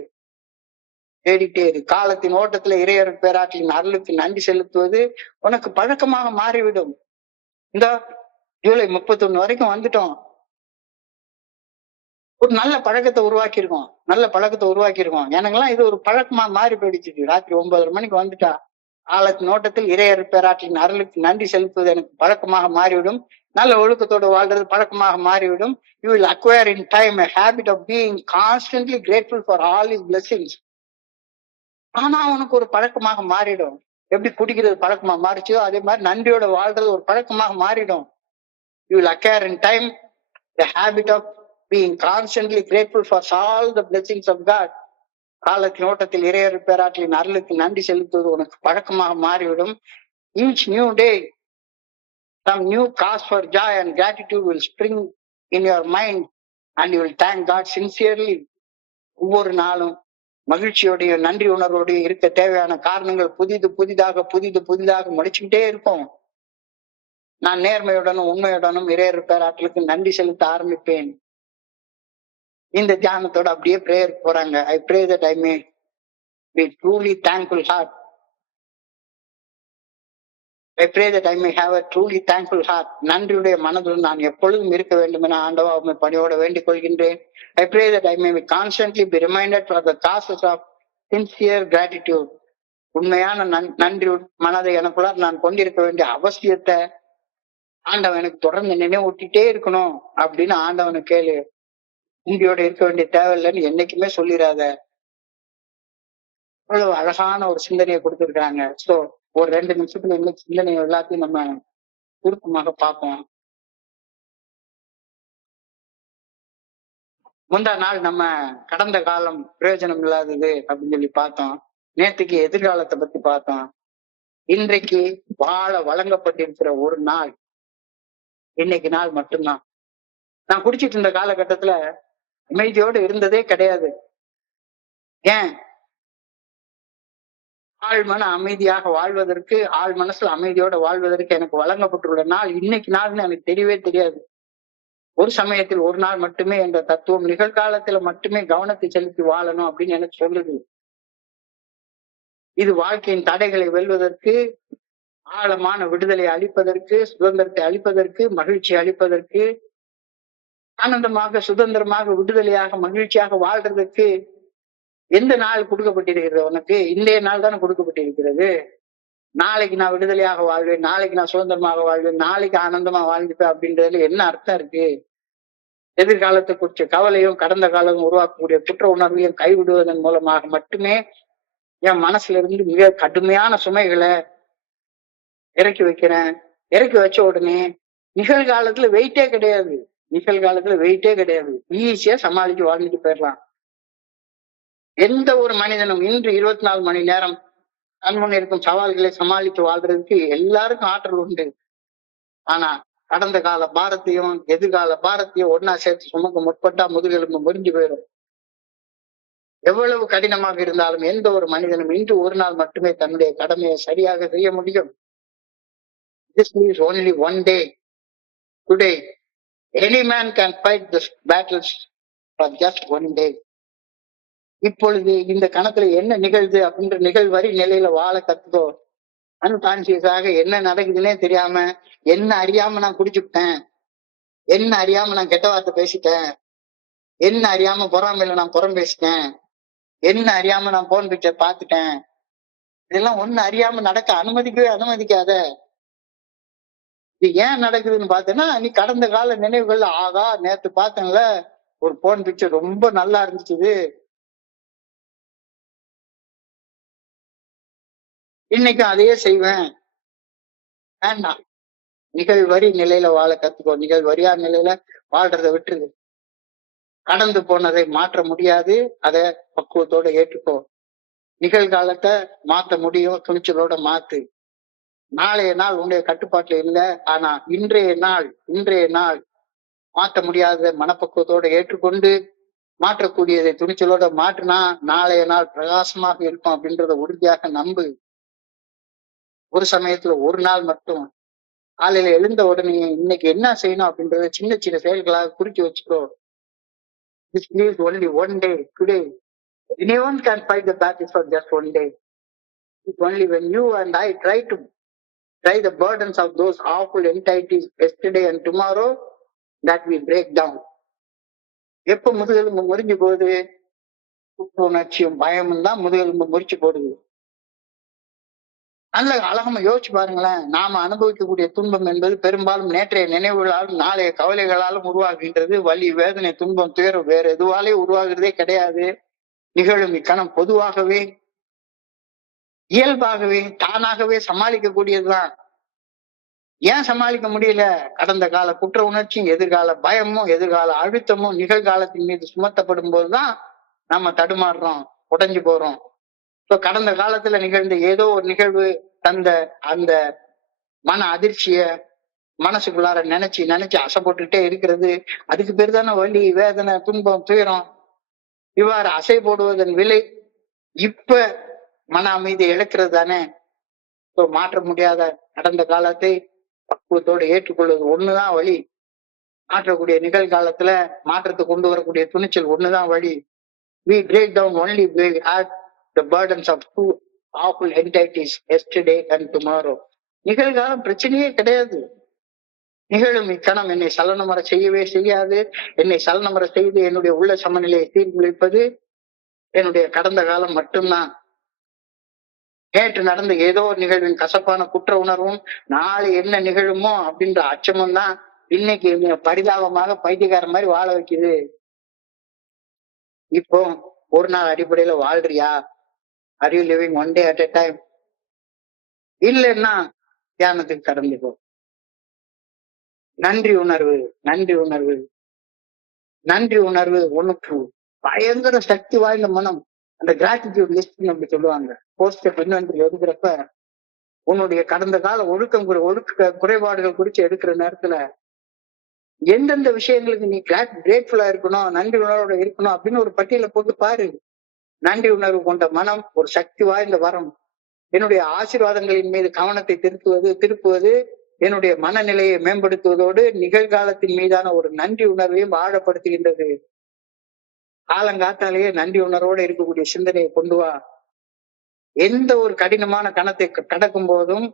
காலத்தின் ஓட்டத்துல இறையர் பேராற்றின் அருளுக்கு நன்றி செலுத்துவது உனக்கு பழக்கமாக மாறிவிடும். இந்த ஜூலை 31 வரைக்கும் வந்துட்டோம். ஒரு நல்ல பழக்கத்தை உருவாக்கியிருக்கோம். எனக்கெல்லாம் இது ஒரு பழக்கமா மாறி போயிடுச்சு. ராத்திரி 9:30 மணிக்கு வந்துட்டா காலத்தின் ஓட்டத்தில் இறையர் பேராற்றின் அருளுக்கு நன்றி செலுத்துவது எனக்கு பழக்கமாக மாறிவிடும். நல்ல ஒழுக்கத்தோடு வாழ்றது பழக்கமாக மாறிவிடும். You will acquire in time a habit of being constantly grateful for all his blessings. ஆனா உனக்கு ஒரு பழக்கமாக மாறிடும். எப்படி குடிக்கிறது பழக்கமா மாறிச்சோ அதே மாதிரி நன்றியோட வாழ்றது ஒரு பழக்கமாக மாறிடும். You will acquire in time the habit of being constantly grateful for all the blessings of God. காலத்தின் ஓட்டத்தில் இறையர் பேராற்றின் அருளுக்கு நன்றி செலுத்துவது உனக்கு பழக்கமாக மாறிவிடும். Each new day some new cause for joy and gratitude will spring in your mind and you will thank God sincerely. ஒவ்வொரு நாளும் மகிழ்ச்சியோடைய நன்றி உணர்வோடைய இருக்க தேவையான காரணங்கள் புதிதாக முடிச்சுக்கிட்டே இருக்கும். நான் நேர்மையுடனும் உண்மையுடனும் இறையர் பேராற்றலுக்கு நன்றி செலுத்த ஆரம்பிப்பேன். இந்த தியானத்தோட அப்படியே பிரேயர் போறாங்க. I pray that I may be truly thankful heart. I pray that I may have a truly thankful heart. நன்றியுடைய மனதுடன் நான் எப்பொழுதும் இருக்க வேண்டும் என ஆண்டவா உம்மை பணியோட வேண்டிக் கொள்கின்றேன். I pray that I may constantly be reminded for the causes of sincere gratitude. உண்மையான நன்றி மனதை எனக்குள்ள நான் கொண்டிருக்க வேண்டிய அவசியத்தை ஆண்டவன் எனக்கு தொடர்ந்து நினைவூட்டிட்டே இருக்கணும் அப்படின்னு ஆண்டவனை கேளு. இந்தியோட இருக்க வேண்டிய தேவையில்லைன்னு என்னைக்குமே சொல்லிடாத. அவ்வளவு அழகான ஒரு சிந்தனையை கொடுத்திருக்காங்க. சோ ஒரு 2 நிமிஷத்துல இன்னைக்கு சிந்தனை எல்லாத்தையும் நம்ம சுருக்கமாக பார்ப்போம். முந்தா நாள் நம்ம கடந்த காலம் பிரயோஜனம் இல்லாதது அப்படின்னு சொல்லி பார்த்தோம். நேற்றுக்கு எதிர்காலத்தை பத்தி பார்த்தோம். இன்றைக்கு வாழ வழங்கப்பட்டிருக்கிற ஒரு நாள் இன்னைக்கு நாள் மட்டும்தான். நான் குடிச்சிட்டு இருந்த காலகட்டத்துல அமைதியோடு இருந்ததே கிடையாது. ஏன்? ஆள் மன அமைதியாக வாழ்வதற்கு, ஆள் மனசுல அமைதியோட வாழ்வதற்கு எனக்கு வழங்கப்பட்டுள்ள நாள் இன்னைக்கு நாள்னு எனக்கு தெரியவே தெரியாது. ஒரு சமயத்தில் ஒரு நாள் மட்டுமே என்ற தத்துவம் நிகழ்காலத்துல மட்டுமே கவனத்தை செலுத்தி வாழணும் அப்படின்னு எனக்கு சொல்லுது. இது வாழ்க்கையின் தடைகளை வெல்வதற்கு, ஆழமான விடுதலை அளிப்பதற்கு, சுதந்திரத்தை அளிப்பதற்கு, மகிழ்ச்சி அளிப்பதற்கு, ஆனந்தமாக சுதந்திரமாக விடுதலையாக மகிழ்ச்சியாக வாழ்றதுக்கு எந்த நாள் கொடுக்கப்பட்டிருக்கிறது உனக்கு? இன்றைய நாள் தானே கொடுக்கப்பட்டிருக்கிறது. நாளைக்கு நான் விடுதலையாக வாழ்வேன், நாளைக்கு நான் சுதந்திரமாக வாழ்வேன், நாளைக்கு ஆனந்தமா வாழ்ந்துப்பேன் அப்படின்றதுல என்ன அர்த்தம் இருக்கு? எதிர்காலத்தை குறிச்ச கவலையும் கடந்த காலம் உருவாக்கக்கூடிய குற்ற உணர்வையும் கைவிடுவதன் மூலமாக மட்டுமே என் மனசுல இருந்து மிக கடுமையான சுமைகளை இறக்கி வைக்கிறேன். இறக்கி வச்ச உடனே நிகழ்காலத்துல வெயிட்டே கிடையாது. நிகழ்காலத்துல வெயிட்டே கிடையாது. ஈஸியா சமாளிச்சு வாழ்ந்துட்டு போயிடலாம். எந்த ஒரு மனிதனும் இன்று 24 மணி நேரம் கண்முன் இருக்கும் சவால்களை சமாளித்து வாழ்றதுக்கு எல்லாருக்கும் ஆற்றல் உண்டு. ஆனா கடந்த கால பாரத்தையும் எதிர்கால பாரத்தையும் ஒன்னா சேர்த்து சுமக்க முற்பட்டா முதுகெலும்பு முறிஞ்சு போயிடும். எவ்வளவு கடினமாக இருந்தாலும் எந்த ஒரு மனிதனும் இன்று ஒரு நாள் மட்டுமே தன்னுடைய கடமையை சரியாக செய்ய முடியும். This is only one day. Today, any man can fight the battles for just one day. இப்பொழுது இந்த கணக்குல என்ன நிகழ்து அப்படின்ற நிகழ்வரி நிலையில வாழ கத்துக்கோ. அன்கான்சியஸாக என்ன நடக்குதுன்னே தெரியாம, என்ன அறியாம நான் குடிச்சுட்டேன், என்ன அறியாம நான் கெட்ட வார்த்தை பேசிட்டேன், என்ன அறியாம பொறாமையில நான் புறம் பேசிட்டேன், என்ன அறியாம நான் போன் பிக்சர் பார்த்துட்டேன், இதெல்லாம் ஒண்ணு அறியாம நடக்க அனுமதிக்காத. இது ஏன் நடக்குதுன்னு பார்த்தேன்னா, நீ கடந்த கால நினைவுகள்ல ஆகா நேத்து பார்த்தேன்ல ஒரு போன் பிக்சர் ரொம்ப நல்லா இருந்துச்சு, இன்னைக்கும் அதையே செய்வேன். வேண்டாம். நிகழ்வரி நிலையில வாழ கத்துக்கோ. நிகழ்வரியா நிலையில வாழ்றதை விட்டுரு. கடந்து போனதை மாற்ற முடியாது, அதை பக்குவத்தோட ஏற்றுக்கோ. நிகழ்காலத்தை மாத்த முடியும், துணிச்சலோட மாத்து. நாளைய நாள் உன்னுடைய கட்டுப்பாட்டுல இல்லை. ஆனா இன்றைய நாள் மாற்ற முடியாத மனப்பக்குவத்தோட ஏற்றுக்கொண்டு மாற்றக்கூடியதை துணிச்சலோட மாற்றினா நாளைய நாள் பிரகாசமாக இருக்கும் அப்படின்றத உறுதியாக நம்பு. ஒரு சமயத்துல ஒரு நாள் மட்டும் காலையில எழுந்த உடனே இன்னைக்கு என்ன செய்யணும் அப்படின்றத சின்ன சின்ன செயல்களாக குறிச்சு வச்சுக்கோ. This is only one day, today. Anyone can fight the battle for just one day. It's only when you and I try the burdens of those awful entities yesterday and tomorrow that we break down. எப்ப முதுகெலும்பு முறிஞ்சு போகுது? குற்ற உணர்ச்சியும் பயமும் தான் முதுகெலும்பு முறிச்சு போடுது. நல்ல அழகமா யோசிச்சு பாருங்களேன். நாம அனுபவிக்கக்கூடிய துன்பம் என்பது பெரும்பாலும் நேற்றைய நினைவுகளாலும் நாளைய கவலைகளாலும் உருவாகின்றது. வலி, வேதனை, துன்பம், துயரம் வேற எதுவாலே உருவாகிறதே கிடையாது. நிகழும் இக்கணம் பொதுவாகவே இயல்பாகவே தானாகவே சமாளிக்கக்கூடியதுதான். ஏன் சமாளிக்க முடியல? கடந்த கால குற்ற உணர்ச்சியும் எதிர்கால பயமும் எதிர்கால அழுத்தமும் நிகழ்காலத்தின் மீது சுமத்தப்படும் போதுதான் நம்ம தடுமாறுறோம், உடைஞ்சு போறோம். இப்ப கடந்த காலத்துல நிகழ்ந்த ஏதோ ஒரு நிகழ்வு தந்த அந்த மன அதிர்ச்சிய மனசுக்குள்ளார நினைச்சு அசைப்பட்டுட்டே இருக்கிறது. அதுக்கு பேர் தானே வலி, வேதனை, துன்பம், துயரம். இவ்வாறு அசை போடுவதன் விலை இப்ப மன அமைதி இழக்கிறது தானே. மாற்ற முடியாத கடந்த காலத்தை பக்குவத்தோடு ஏற்றுக்கொள்வது ஒண்ணுதான் வழி. மாற்றக்கூடிய நிகழ்காலத்துல மாற்றத்தை கொண்டு வரக்கூடிய துணிச்சல் ஒண்ணுதான் வழி. We break down only we had the burdens of two awful entities yesterday and tomorrow. நிகழ்காலம் பிரச்சனையே கிடையாது. நிகழும் இக்கணம் என்னை சலனமர செய்யவே செய்யாது. என்னை சலனமர செய்து என்னுடைய உள்ள சமநிலையை சீர்குலைப்பது என்னுடைய கடந்த காலம் மட்டும்தான். நேற்று நடந்த ஏதோ ஒரு நிகழ்வின் கசப்பான குற்ற உணர்வும் நாளை என்ன நிகழுமோ அப்படின்ற அச்சமும் தான் இன்னைக்கு பரிதாபமாக பைத்தியக்கார மாதிரி வாழ வைக்குது. இப்போ ஒரு நாள் அடிப்படையில வாழ்றியா? Are you living one day at a time? இல்லைன்னா தியானத்துக்கு கடந்துக்கோ. நன்றி உணர்வு உனக்கு பயங்கர சக்தி வாய்ந்த மனம். அந்த கிராட்டிடியூட் லிஸ்ட் அப்படி சொல்லுவாங்க. போஸ்ட் இன்வென்டரி எடுக்கிறப்ப உன்னுடைய கடந்த கால ஒழுக்க குறைபாடுகள் குறிச்சு எடுக்கிற நேரத்துல எந்தெந்த விஷயங்களுக்கு நீ கிரேட்ஃபுல்லா இருக்கணும், நன்றி உணர்வோட இருக்கணும் அப்படின்னு ஒரு பட்டியலை போட்டு பாரு. நன்றி உணர்வு கொண்ட மனம் ஒரு சக்தி வாய்ந்த வரம். என்னுடைய ஆசீர்வாதங்களின் மீது கவனத்தை திருப்புவது என்னுடைய மனநிலையை மேம்படுத்துவதோடு நிகழ்காலத்தின் மீதான ஒரு நன்றி உணர்வையும் ஆழப்படுத்துகின்றது. காலங்காத்தாலேயே நன்றி உணர்வோடு இருக்கக்கூடிய சிந்தனையை கொண்டு வா. எந்த ஒரு கடினமான கணத்தை கடக்கும் போதும்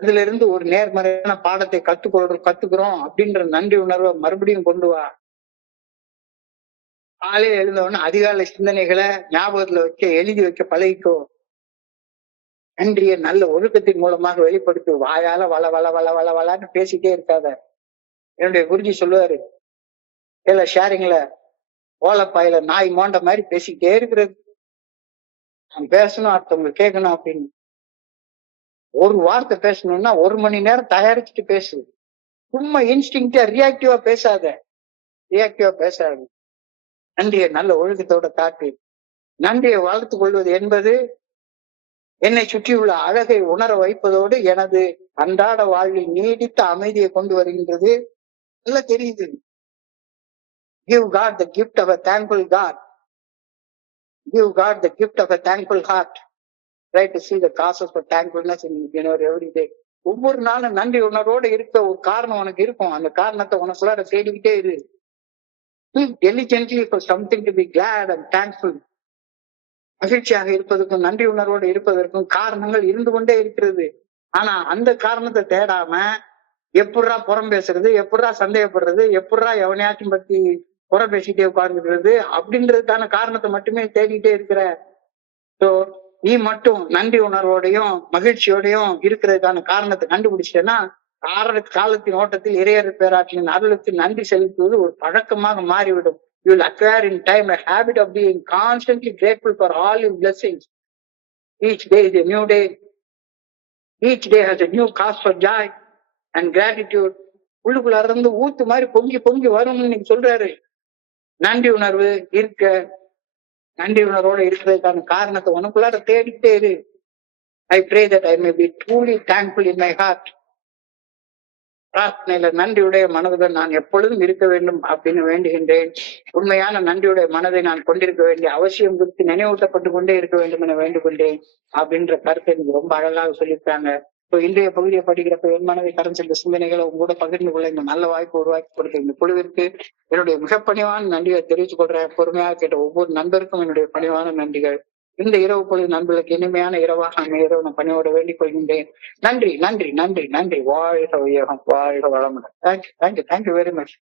அதுல இருந்து ஒரு நேர்மறையான பாடத்தை கத்துக்கிறோம் அப்படின்ற நன்றி உணர்வை மறுபடியும் கொண்டு வா. காலையில் எழுந்தவொன்னு அதிகாலை சிந்தனைகளை ஞாபகத்துல எழுதி வைக்க பழகிக்கோ. நன்றிய நல்ல ஒழுக்கத்தின் மூலமாக வெளிப்படுத்து. வாயால வள வள வள வள வளன்னு பேசிட்டே இருக்காத. என்னுடைய குருஜி சொல்லுவாரு, ஷேரிங்ல ஓலப்பாயில நாய் மோண்ட மாதிரி பேசிக்கிட்டே இருக்கிறது. நான் பேசணும், அடுத்தவங்க கேட்கணும் அப்படின்னு. ஒரு வார்த்தை பேசணும்னா 1 மணி நேரம் தயாரிச்சுட்டு பேசு. சும்மா இன்ஸ்டிங்க்டா ரியாக்டிவா பேசாத. நன்றியை நல்ல ஒழுக்கத்தோட காட்டு. நன்றியை வளர்த்துக் கொள்வது என்பது என்னை சுற்றியுள்ள அழகை உணர வைப்பதோடு எனது அன்றாட வாழ்வில் நீடித்த அமைதியை கொண்டு வருகின்றது. நல்லா தெரியுது. Give God the gift of a thankful God. Give God the gift of a thankful heart. Try to see the causes for thankfulness in every day. ஒவ்வொரு நாளும் நன்றி உணர்வோடு இருக்க ஒரு காரணம் உனக்கு இருக்கும். அந்த காரணத்தை உனக்குள்ளார தேடிக்கிட்டே இரு. Diligently for something to be glad and thankful. மகிழ்ச்சியாக இருப்பதற்கும் நன்றி உணர்வோடு இருப்பதற்கும் காரணங்கள் இருந்து கொண்டே இருக்கிறது. ஆனா அந்த காரணத்தை தேடாம எப்படா புறம் பேசுறது, எப்படா சந்தேகப்படுறது, எப்படா எவனையாச்சும் பத்தி புறம் பேசிட்டே உட்கார்ந்துக்கிறது அப்படின்றதுக்கான காரணத்தை மட்டுமே தேடிட்டே இருக்கிற. சோ நீ மட்டும் நன்றி உணர்வோடையும் மகிழ்ச்சியோடையும் இருக்கிறதுக்கான காரணத்தை கண்டுபிடிச்சிட்டேன்னா காலத்தின் ஓட்டத்தில் இறையர் பேராற்றின் அருளுக்கு நன்றி செலுத்துவது ஒரு பழக்கமாக மாறிவிடும். You will acquire in time a habit of being constantly grateful for all your blessings. Each day is a new day. Each day has a new cause for joy and gratitude. உள்ளுக்குள்ள இருந்து ஊத்து மாதிரி பொங்கி பொங்கி வரும்னு நீங்க சொல்றாரு. நன்றி உணர்வு இருக்க, நன்றி உணர்வோட இருக்கிறதுக்கான காரணத்தை உனக்குள்ளார தேடிட்டே இரு. I pray that I may be truly thankful in my heart. பிரார்த்தனையில நன்றியுடைய மனதுடன் நான் எப்பொழுதும் இருக்க வேண்டும் அப்படின்னு வேண்டுகின்றேன். உண்மையான நன்றியுடைய மனதை நான் கொண்டிருக்க வேண்டிய அவசியம் குறித்து நினைவூட்டப்பட்டு கொண்டே இருக்க வேண்டும் என வேண்டுகொண்டேன் அப்படின்ற கருத்தை எனக்கு ரொம்ப அழகாக சொல்லியிருக்காங்க. இப்போ இன்றைய பகுதியை படிக்கிறப்ப என் மனதை கடந்து சென்ற சிந்தனைகளை உங்களோட பகிர்ந்து கொள்ள இந்த நல்ல வாய்ப்பு உருவாக்கி கொடுத்த இந்த குழுவிற்கு என்னுடைய மிக பணிவான நன்றியை தெரிவித்துக் கொள்றேன். பொறுமையாக கேட்ட ஒவ்வொரு நண்பருக்கும் என்னுடைய பணிவான நன்றிகள். இந்த இரவு பொழுது நண்பர்களுக்கு இனிமையான இரவாக அமைய நான் பணியோட வேண்டிக் கொள்கின்றேன். நன்றி நன்றி நன்றி நன்றி. வாழ்க வையகம், வாழ்க வளமுடன். Thank you very much.